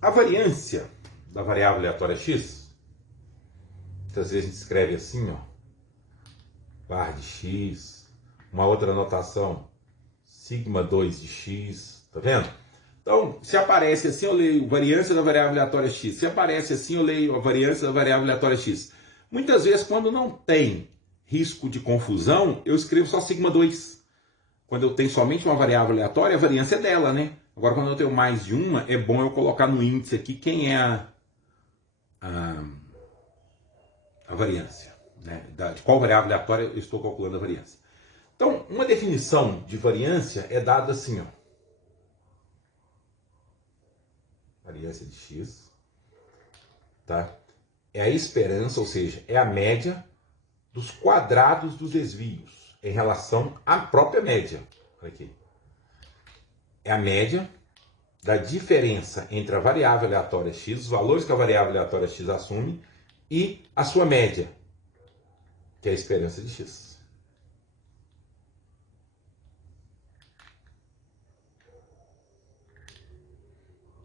A variância da variável aleatória x, muitas vezes a gente escreve assim, ó, var de x, uma outra anotação, sigma 2 de x, tá vendo? Então, se aparece assim, eu leio variância da variável aleatória x. Se aparece assim, eu leio a variância da variável aleatória x. Muitas vezes, quando não tem risco de confusão, eu escrevo só sigma 2. Quando eu tenho somente uma variável aleatória, a variância é dela, né? Agora, quando eu tenho mais de uma, é bom eu colocar no índice aqui quem é a variância, né? De qual variável aleatória eu estou calculando a variância. Então, uma definição de variância é dada assim, ó. Variância de x, tá? É a esperança, ou seja, é a média dos quadrados dos desvios em relação à própria média. Olha aqui. É a média da diferença entre a variável aleatória x, os valores que a variável aleatória x assume, e a sua média, que é a esperança de x.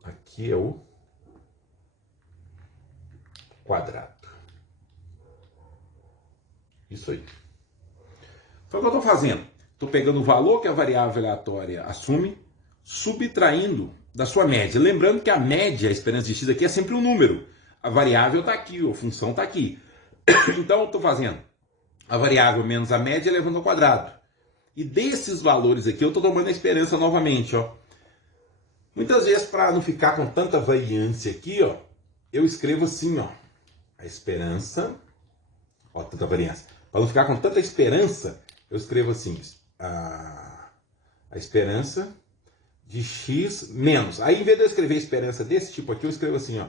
Aqui é o quadrado. Isso aí. Então, o que eu estou fazendo? Estou pegando o valor que a variável aleatória assume, subtraindo da sua média. Lembrando que a média, a esperança de x aqui, é sempre um número. A variável está aqui, a função está aqui. Então, eu estou fazendo a variável menos a média elevando ao quadrado. E desses valores aqui, eu estou tomando a esperança novamente, ó. Muitas vezes, para não ficar com tanta variância aqui, ó, eu escrevo assim, ó, a esperança, ó, tanta variância. Para não ficar com tanta esperança, eu escrevo assim, a esperança de x menos. Aí, em vez de eu escrever esperança desse tipo aqui, eu escrevo assim, ó.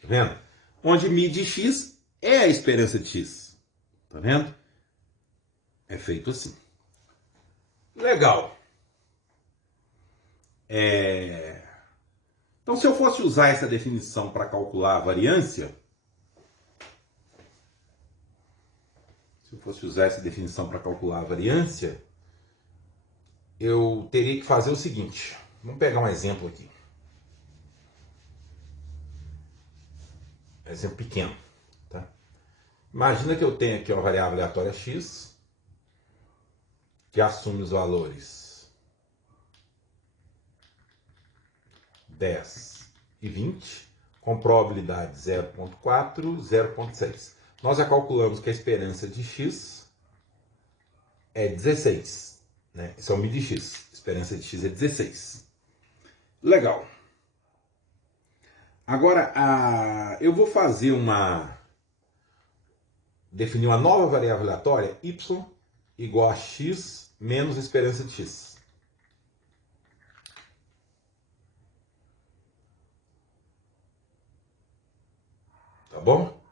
Tá vendo? Onde mi de x é a esperança de x. Tá vendo? É feito assim. Legal. Então, se eu fosse usar essa definição para calcular a variância, eu teria que fazer o seguinte. Vamos pegar um exemplo aqui. Exemplo pequeno. Tá? Imagina que eu tenho aqui uma variável aleatória x, que assume os valores 10 e 20, com probabilidade 0,4, 0,6. Nós já calculamos que a esperança de x é 16. Né? Isso é o mi de x. A esperança de x é 16. Legal. Agora, eu vou fazer definir uma nova variável aleatória, y igual a x menos a esperança de x. Tá bom?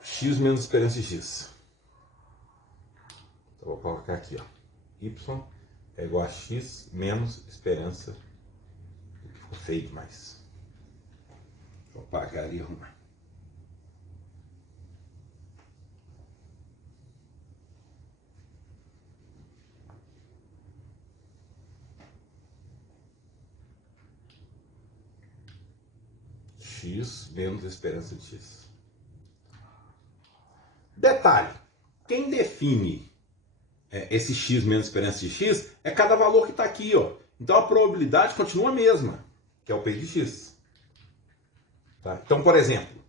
X menos a esperança de x. Então, vou colocar aqui, ó. Y é igual a x menos esperança. Ficou feio demais. Vou apagar ali e arrumar. x menos a esperança de x. Detalhe, quem define esse x menos a esperança de x é cada valor que está aqui, ó. Então a probabilidade continua a mesma, que é o P de x. Tá? Então, por exemplo,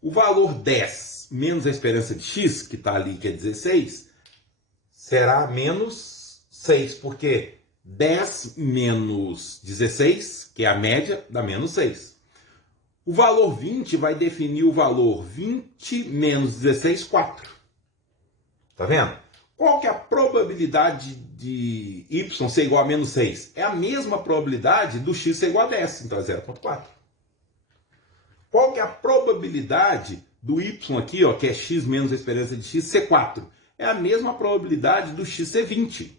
o valor 10 menos a esperança de x, que está ali, que é 16, será menos 6, porque 10 menos 16, que é a média, dá menos 6. O valor 20 vai definir o valor 20 menos 16, 4. Tá vendo? Qual que é a probabilidade de y ser igual a menos 6? É a mesma probabilidade do x ser igual a 10, então é 0,4. Qual que é a probabilidade do y aqui, ó, que é x menos a esperança de x, ser 4? É a mesma probabilidade do x ser 20.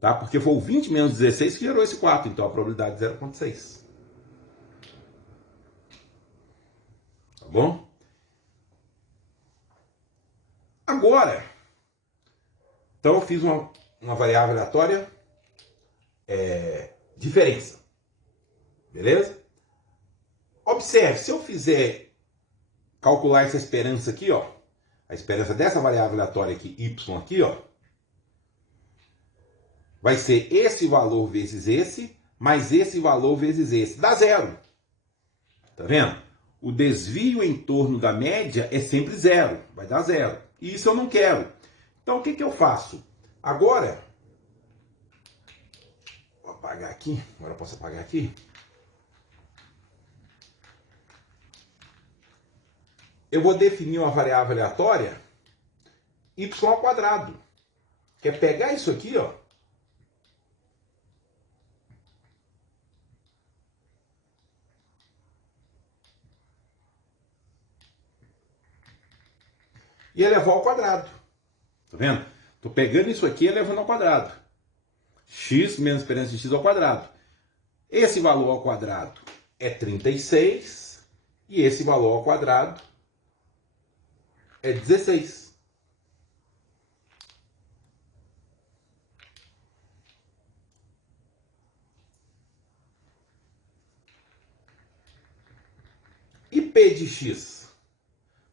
Tá? Porque foi o 20 menos 16 que gerou esse 4, então a probabilidade é 0,6. Tá bom? Agora, então eu fiz uma variável aleatória, diferença. Beleza? Observe, se eu fizer calcular essa esperança aqui, ó, a esperança dessa variável aleatória aqui, y aqui, ó, vai ser esse valor vezes esse, mais esse valor vezes esse. Dá zero. Tá vendo? O desvio em torno da média é sempre zero. Vai dar zero. E isso eu não quero. Então o que eu faço? Agora, vou apagar aqui. Agora eu posso apagar aqui. Eu vou definir uma variável aleatória y ao quadrado. Que é pegar isso aqui, ó. E elevar ao quadrado. Tá vendo? Estou pegando isso aqui e elevando ao quadrado. X menos esperança de x ao quadrado. Esse valor ao quadrado é 36 e esse valor ao quadrado é 16. E P de x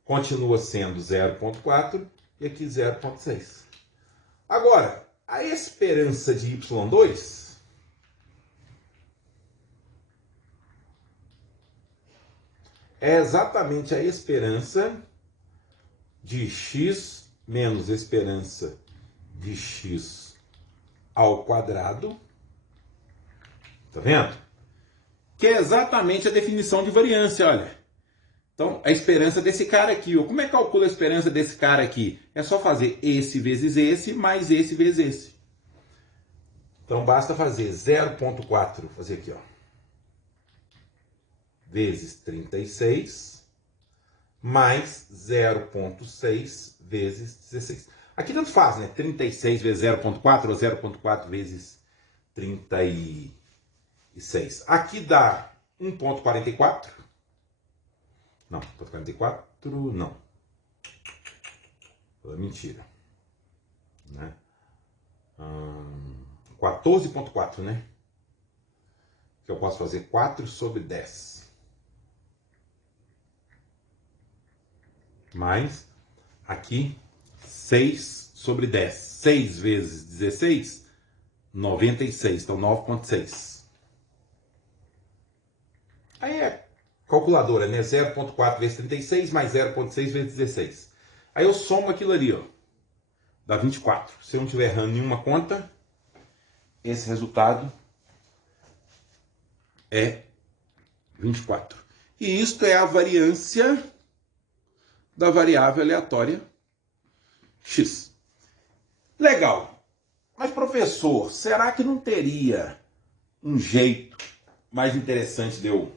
continua sendo 0,4 e aqui 0,6. Agora, a esperança de y2 é exatamente a esperança de x menos a esperança de x ao quadrado. Tá vendo? Que é exatamente a definição de variância, olha. Então, a esperança desse cara aqui, ó. Como é que calcula a esperança desse cara aqui? É só fazer esse vezes esse, mais esse vezes esse. Então, basta fazer 0,4, fazer aqui, ó, vezes 36, mais 0,6 vezes 16. Aqui tanto faz, né? 36 vezes 0,4 ou 0,4 vezes 36. Aqui dá 1,44. Não, 1,44 não. Mentira. Né? 14,4, né? Que eu posso fazer 4 sobre 10. Mais, aqui, 6 sobre 10. 6 vezes 16, 96. Então, 9,6. Aí é calculadora, né? 0,4 vezes 36 mais 0,6 vezes 16. Aí eu somo aquilo ali, ó. Dá 24. Se eu não estiver errando nenhuma conta, esse resultado é 24. E isto é a variância da variável aleatória x. Legal. Mas, professor, será que não teria um jeito mais interessante de eu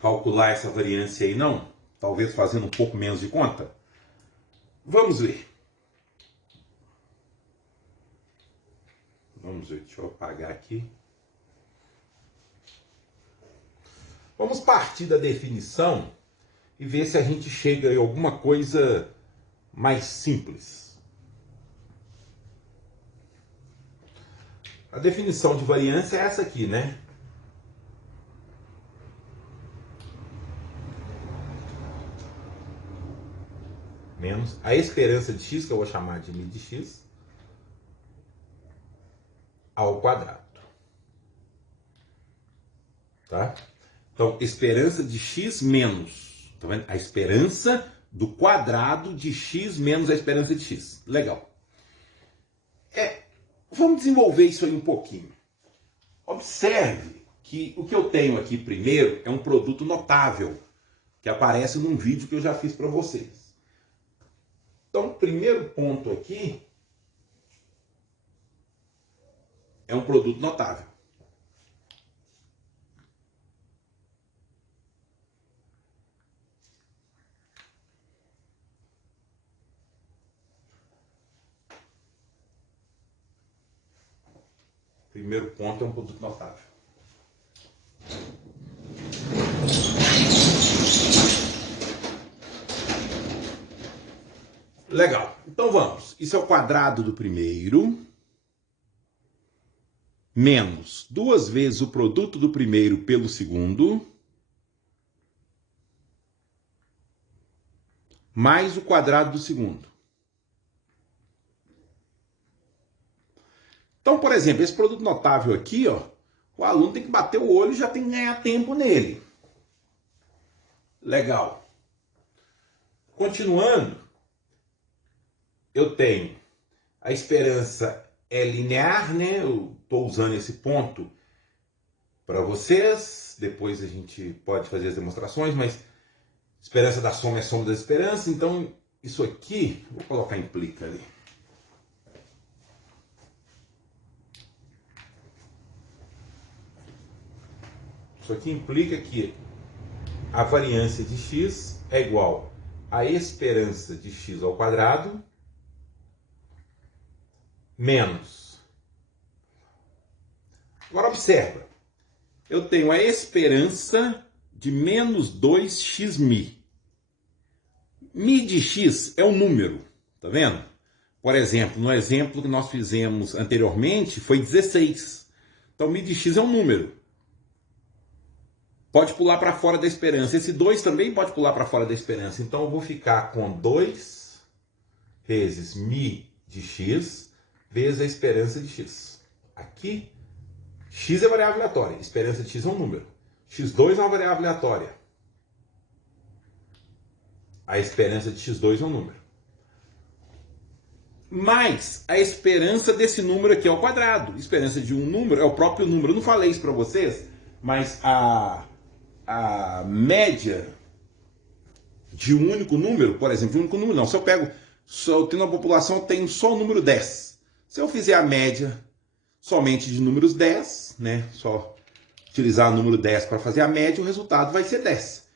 calcular essa variância aí, não? Talvez fazendo um pouco menos de conta? Vamos ver. Vamos ver, deixa eu apagar aqui. Vamos partir da definição e ver se a gente chega em alguma coisa mais simples. A definição de variância é essa aqui, né? menos a esperança de x, que eu vou chamar de mi de x, ao quadrado. Tá? Então, esperança de x menos, tá vendo? A esperança do quadrado de x menos a esperança de x. Legal. Vamos desenvolver isso aí um pouquinho. Observe que o que eu tenho aqui primeiro é um produto notável, que aparece num vídeo que eu já fiz para vocês. Então, o primeiro ponto aqui é um produto notável. Primeiro ponto é um produto notável. Legal. Então vamos. Isso é o quadrado do primeiro menos 2 vezes o produto do primeiro pelo segundo mais o quadrado do segundo. Então, por exemplo, esse produto notável aqui, ó, o aluno tem que bater o olho e já tem que ganhar tempo nele. Legal. Continuando, eu tenho a esperança é linear, né? Eu estou usando esse ponto para vocês. Depois a gente pode fazer as demonstrações, mas esperança da soma é soma da esperança. Então, isso aqui, vou colocar implica ali. Isso aqui implica que a variância de x é igual a esperança de x ao quadrado menos. Agora observa, eu tenho a esperança de menos 2x mi. Mi de x é um número, tá vendo? Por exemplo, no exemplo que nós fizemos anteriormente foi 16. Então mi de x é um número. Pode pular para fora da esperança. Esse 2 também pode pular para fora da esperança. Então eu vou ficar com 2 vezes mi de x vezes a esperança de x. Aqui, x é variável aleatória. Esperança de x é um número. x2 é uma variável aleatória. A esperança de x2 é um número. Mais a esperança desse número aqui ao quadrado. Esperança de um número é o próprio número. Eu não falei isso para vocês, mas a média de um único número, por exemplo, de um único número não. Se eu pego, eu tenho uma população, eu tenho só o número 10. Se eu fizer a média somente de números 10, né, só utilizar o número 10 para fazer a média, o resultado vai ser 10.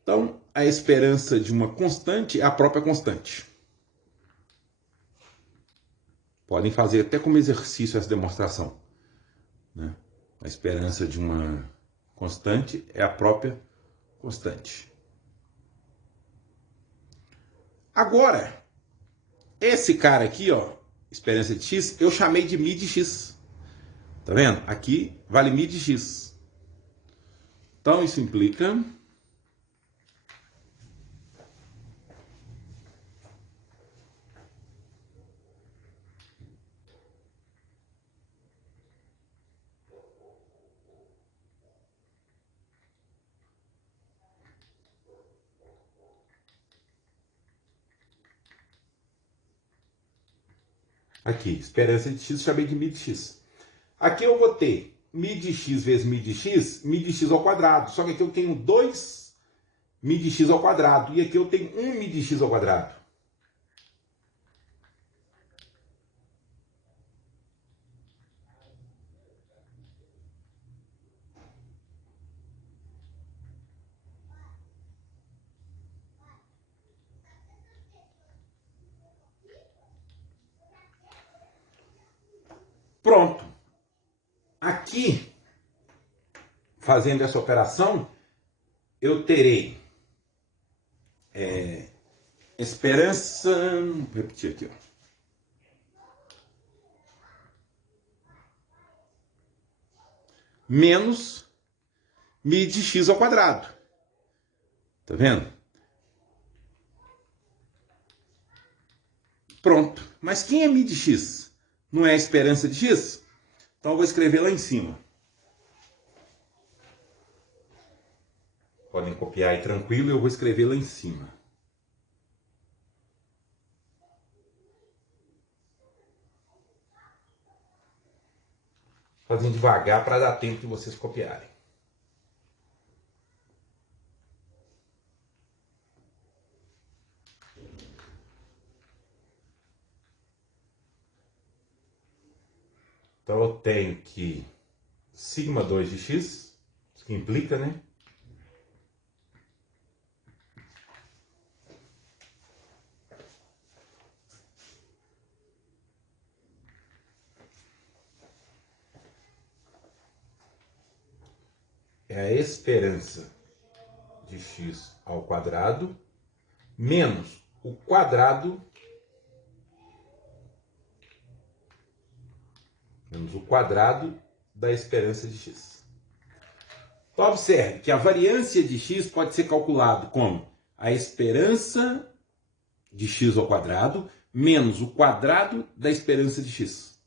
Então, a esperança de uma constante é a própria constante. Podem fazer até como exercício essa demonstração, né? A esperança de uma constante é a própria constante. Agora, esse cara aqui, ó, esperança de x, eu chamei de mi de x. Tá vendo? Aqui vale mi de x. Então isso implica aqui, esperança de x, chamei de mi de x. Aqui eu vou ter mi de x vezes mi de x ao quadrado. Só que aqui eu tenho 2 mi de x ao quadrado. E aqui eu tenho 1 mi de x ao quadrado. Pronto. Aqui, fazendo essa operação, eu terei esperança, vou repetir aqui, ó. Menos mi de x ao quadrado. Tá vendo? Pronto. Mas quem é μ de x? Não é a esperança de x? Então eu vou escrever lá em cima. Podem copiar aí tranquilo, eu vou escrever lá em cima. Fazendo devagar para dar tempo de vocês copiarem. Então eu tenho que sigma 2 de x, isso que implica, né? É a esperança de x ao quadrado menos o quadrado da esperança de x. Então, observe que a variância de x pode ser calculado como a esperança de x ao quadrado menos o quadrado da esperança de x.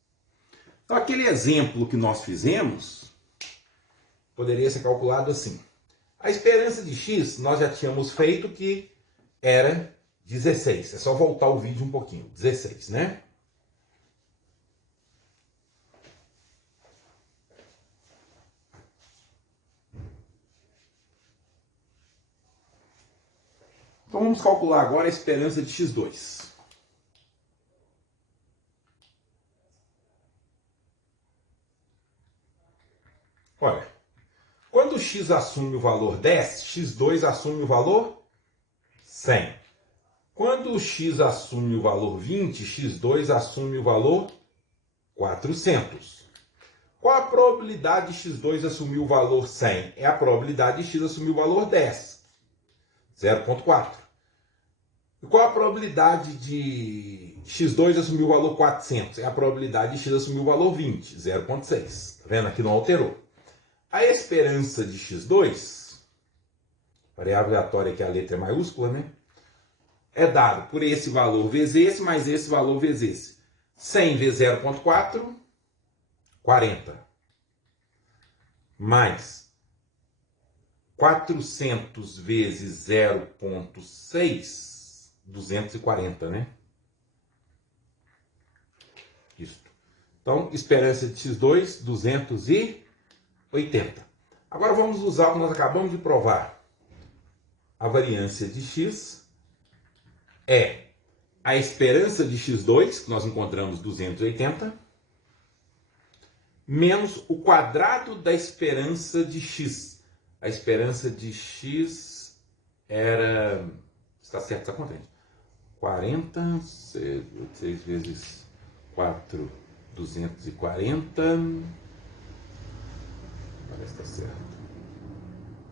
Então, aquele exemplo que nós fizemos poderia ser calculado assim. A esperança de x nós já tínhamos feito que era 16. É só voltar o vídeo um pouquinho. 16, né? Então vamos calcular agora a esperança de x2. Olha, quando x assume o valor 10, x2 assume o valor 100. Quando x assume o valor 20, x2 assume o valor 400. Qual a probabilidade de x2 assumir o valor 100? É a probabilidade de x assumir o valor 10. 0,4. E qual a probabilidade de x2 assumir o valor 400? É a probabilidade de x assumir o valor 20. 0,6. Tá vendo? Aqui não alterou. A esperança de x2, variável aleatória que a letra é maiúscula, né? É dado por esse valor vezes esse, mais esse valor vezes esse. 100 vezes 0,4, 40. Mais 400 vezes 0,6, 240, né? Isso. Então, esperança de x2, 280. Agora vamos usar o que nós acabamos de provar. A variância de x é a esperança de x2, que nós encontramos 280, menos o quadrado da esperança de x. A esperança de x era... Está certo essa conta, gente? 40, 6 vezes 4, 240. Parece que está certo.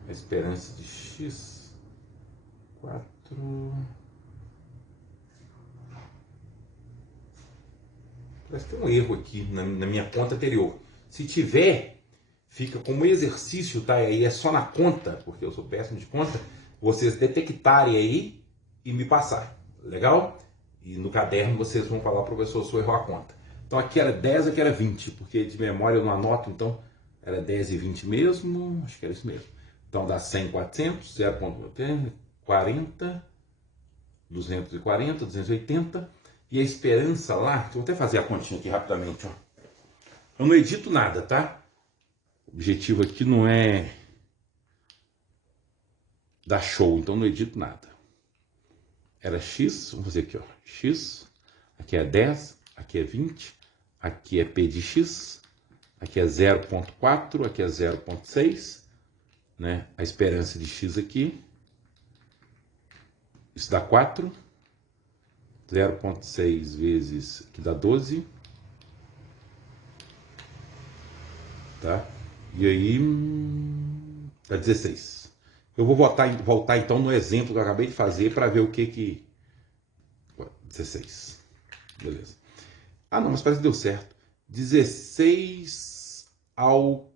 A esperança de x, 4... Parece que tem um erro aqui na minha conta anterior. Se tiver, fica como exercício, tá? E aí é só na conta, porque eu sou péssimo de conta, vocês detectarem aí e me passar. Legal? E no caderno vocês vão falar, professor, se eu errou a conta. Então aqui era 10, aqui era 20, porque de memória eu não anoto, então era 10 e 20 mesmo, acho que era isso mesmo. Então dá 100, 400, 0,40, 240, 280. E a esperança lá, vou até fazer a continha aqui rapidamente, ó. Eu não edito nada, tá? O objetivo aqui não é dar show, então não edito nada. Era x, vamos fazer aqui, ó. X, aqui é 10, aqui é 20, aqui é p de x, aqui é 0,4, aqui é 0,6, né? A esperança de x aqui, isso dá 4. 0,6 vezes, que dá 12, tá? E aí, dá 16. Eu vou voltar então no exemplo que eu acabei de fazer para ver o que... 16, beleza. Ah não, mas parece que deu certo. 16 ao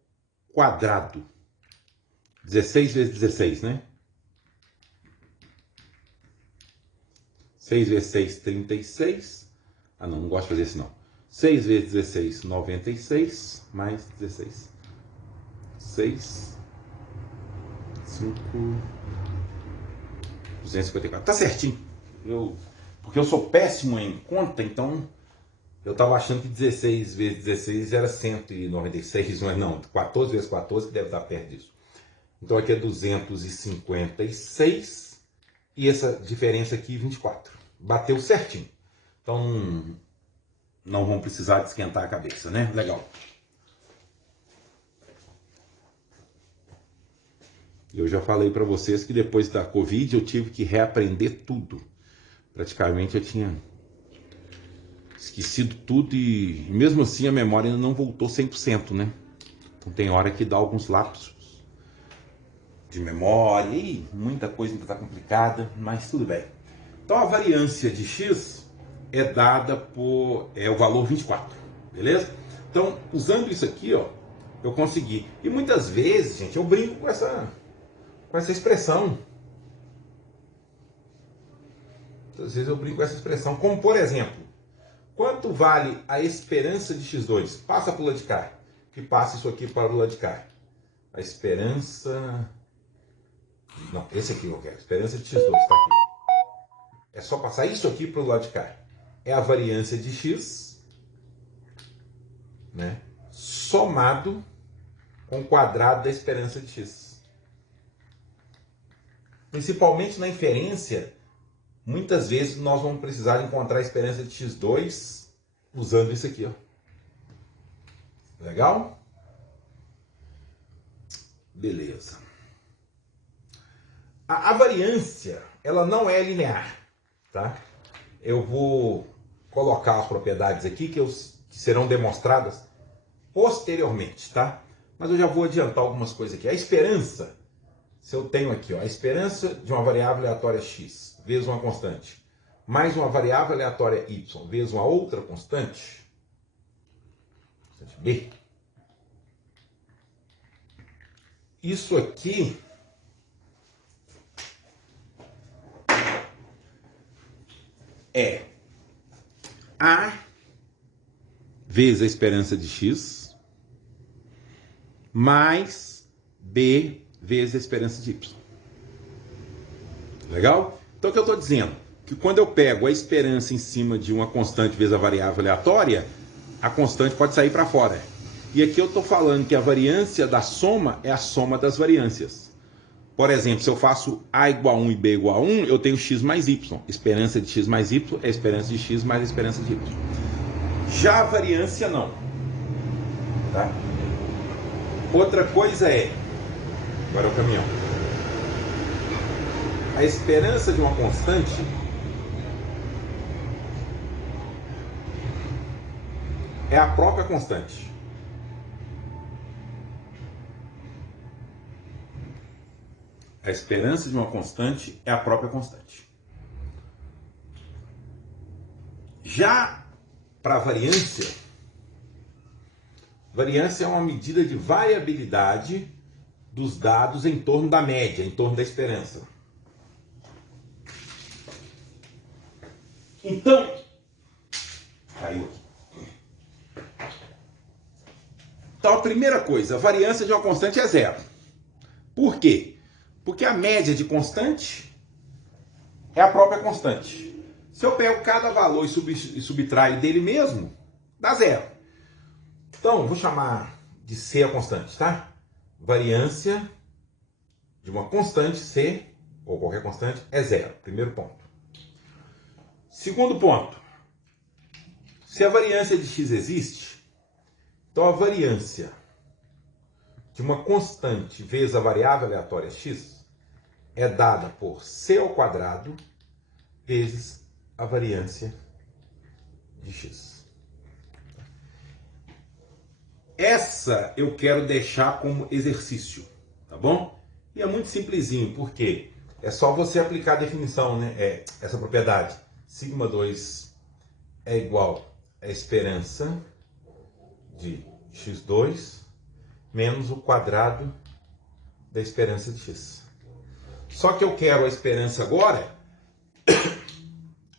quadrado. 16 vezes 16, né? 6 vezes 6, 36. Ah, não gosto de fazer isso não. 6 vezes 16, 96, mais 16. 6, 5, 254. Tá certinho. Porque eu sou péssimo em conta, então eu tava achando que 16 vezes 16 era 196, mas não, 14 vezes 14 que deve estar perto disso. Então aqui é 256 e essa diferença aqui 24. Bateu certinho. Então não vão precisar de esquentar a cabeça, né? Legal. Eu já falei para vocês que depois da Covid eu tive que reaprender tudo. Praticamente eu tinha esquecido tudo e mesmo assim a memória ainda não voltou 100%, né? Então tem hora que dá alguns lapsos de memória e muita coisa ainda está complicada, mas tudo bem. Então a variância de x é dada por o valor 24, beleza? Então usando isso aqui, ó, eu consegui. E muitas vezes, gente, eu brinco com essa expressão. Às vezes eu brinco com essa expressão, como por exemplo, quanto vale a esperança de x2? Passa para o lado de cá, que passa isso aqui para o lado de cá. A esperança... Não, esse aqui eu quero. Esperança de x2, está aqui. É só passar isso aqui para o lado de cá. É a variância de x, né, somado com o quadrado da esperança de x. Principalmente na inferência, muitas vezes nós vamos precisar encontrar a esperança de x2 usando isso aqui, ó. Legal? Beleza. A variância, ela não é linear, tá? Eu vou colocar as propriedades aqui que serão demonstradas posteriormente, tá? Mas eu já vou adiantar algumas coisas aqui. A esperança, se eu tenho aqui, ó, a esperança de uma variável aleatória x vezes uma constante, mais uma variável aleatória y vezes uma outra constante b. Isso aqui é a vezes a esperança de x mais b vezes a esperança de y. Legal? Então o que eu estou dizendo? Que quando eu pego a esperança em cima de uma constante vezes a variável aleatória, a constante pode sair para fora. E aqui eu estou falando que a variância da soma é a soma das variâncias. Por exemplo, se eu faço A igual a 1 e B igual a 1, eu tenho x mais y. Esperança de x mais y é a esperança de x mais a esperança de y. Já a variância não. Tá? Outra coisa é... Agora é o caminhão. A esperança de uma constante é a própria constante. A esperança de uma constante é a própria constante. Já para a variância é uma medida de variabilidade dos dados em torno da média, em torno da esperança. Então, caiu aqui. Então a primeira coisa, a variância de uma constante é zero. Por quê? Porque a média de constante é a própria constante. Se eu pego cada valor e subtraio dele mesmo, dá zero. Então, vou chamar de C a constante, tá? Variância de uma constante C, ou qualquer constante, é zero. Primeiro ponto. Segundo ponto. Se a variância de x existe, então a variância de uma constante vezes a variável aleatória x é dada por c ao quadrado vezes a variância de x. Essa eu quero deixar como exercício, tá bom? E é muito simplesinho, porque é só você aplicar a definição, né? Essa propriedade. Sigma 2 é igual a esperança de x2 menos o quadrado da esperança de x. Só que eu quero a esperança agora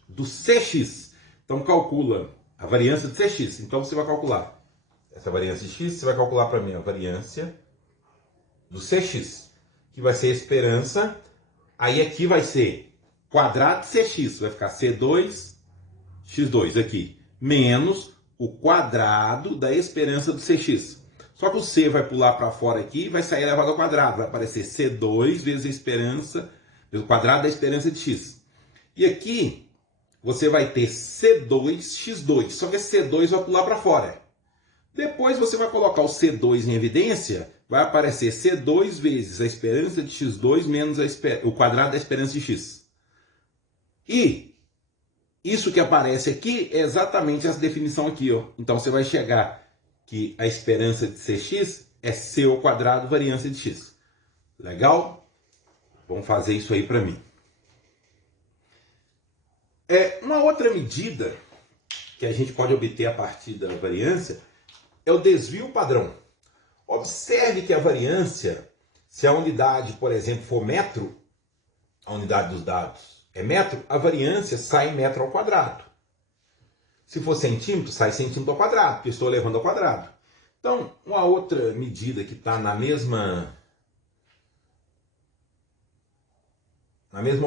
do cx. Então calcula a variância de Cx. Então você vai calcular essa variância de x, você vai calcular para mim a variância do Cx, que vai ser a esperança. Aí aqui vai ser quadrado de Cx, vai ficar C2, x2 aqui, menos o quadrado da esperança do Cx. Só que o C vai pular para fora aqui e vai sair elevado ao quadrado. Vai aparecer C2 vezes a esperança, vezes o quadrado da esperança de x. E aqui você vai ter C2x2, só que esse C2 vai pular para fora. Depois você vai colocar o C2 em evidência, vai aparecer C2 vezes a esperança de x2 menos o quadrado da esperança de x. E isso que aparece aqui é exatamente essa definição aqui, ó. Então você vai chegar que a esperança de Cx é C ao quadrado variância de x. Legal? Vamos fazer isso aí para mim. Uma outra medida que a gente pode obter a partir da variância é o desvio padrão. Observe que a variância, se a unidade, por exemplo, for metro, a unidade dos dados é metro, a variância sai metro ao quadrado. Se for centímetro, sai centímetro ao quadrado, porque estou levando ao quadrado. Então, uma outra medida que está na mesma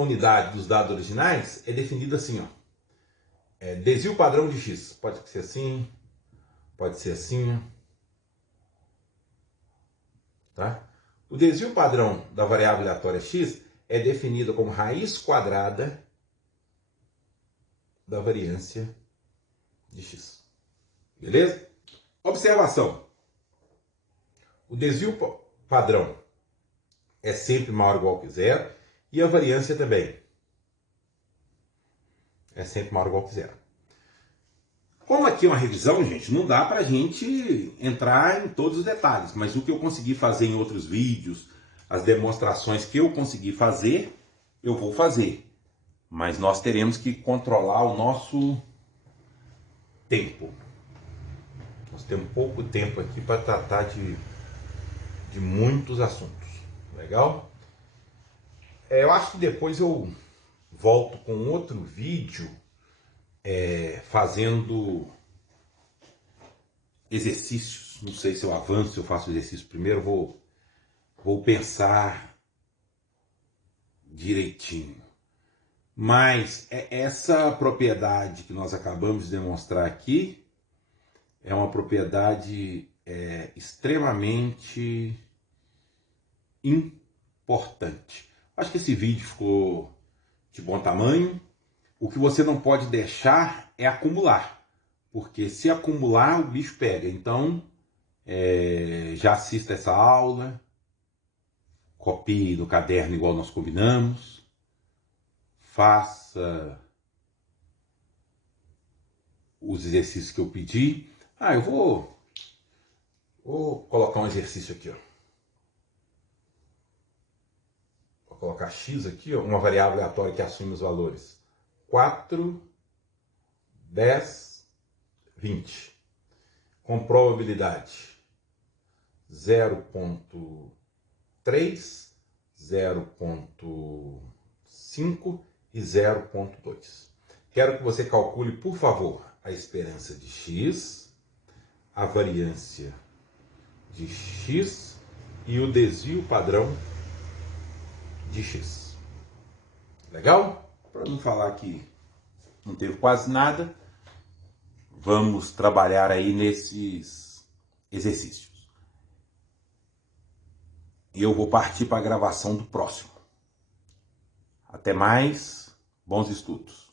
unidade dos dados originais é definida assim, ó. Desvio padrão de x. Pode ser assim, pode ser assim. Tá? O desvio padrão da variável aleatória x é definido como raiz quadrada da variância de x. Beleza? Observação. O desvio padrão é sempre maior ou igual que zero e a variância também é sempre maior ou igual que zero. Como aqui é uma revisão, gente, não dá para a gente entrar em todos os detalhes, mas o que eu consegui fazer em outros vídeos, as demonstrações que eu consegui fazer, eu vou fazer. Mas nós teremos que controlar o nosso tempo. Nós temos pouco tempo aqui para tratar de muitos assuntos. Legal? Eu acho que depois eu volto com outro vídeo fazendo exercícios. Não sei se eu avanço, se eu faço exercício primeiro. Vou pensar direitinho. Mas essa propriedade que nós acabamos de demonstrar aqui é uma propriedade extremamente importante. Acho que esse vídeo ficou de bom tamanho. O que você não pode deixar é acumular, porque se acumular o bicho pega. Então, já assista essa aula, copie no caderno igual nós combinamos, faça os exercícios que eu pedi. Eu vou colocar um exercício aqui, ó. Vou colocar x aqui, ó, uma variável aleatória que assume os valores 4, 10, 20. Com probabilidade 0,3, 0,5 e 0,2. Quero que você calcule, por favor, a esperança de x, a variância de x e o desvio padrão de x. Legal? Para não falar que não teve quase nada, vamos trabalhar aí nesses exercícios. E eu vou partir para a gravação do próximo. Até mais, bons estudos.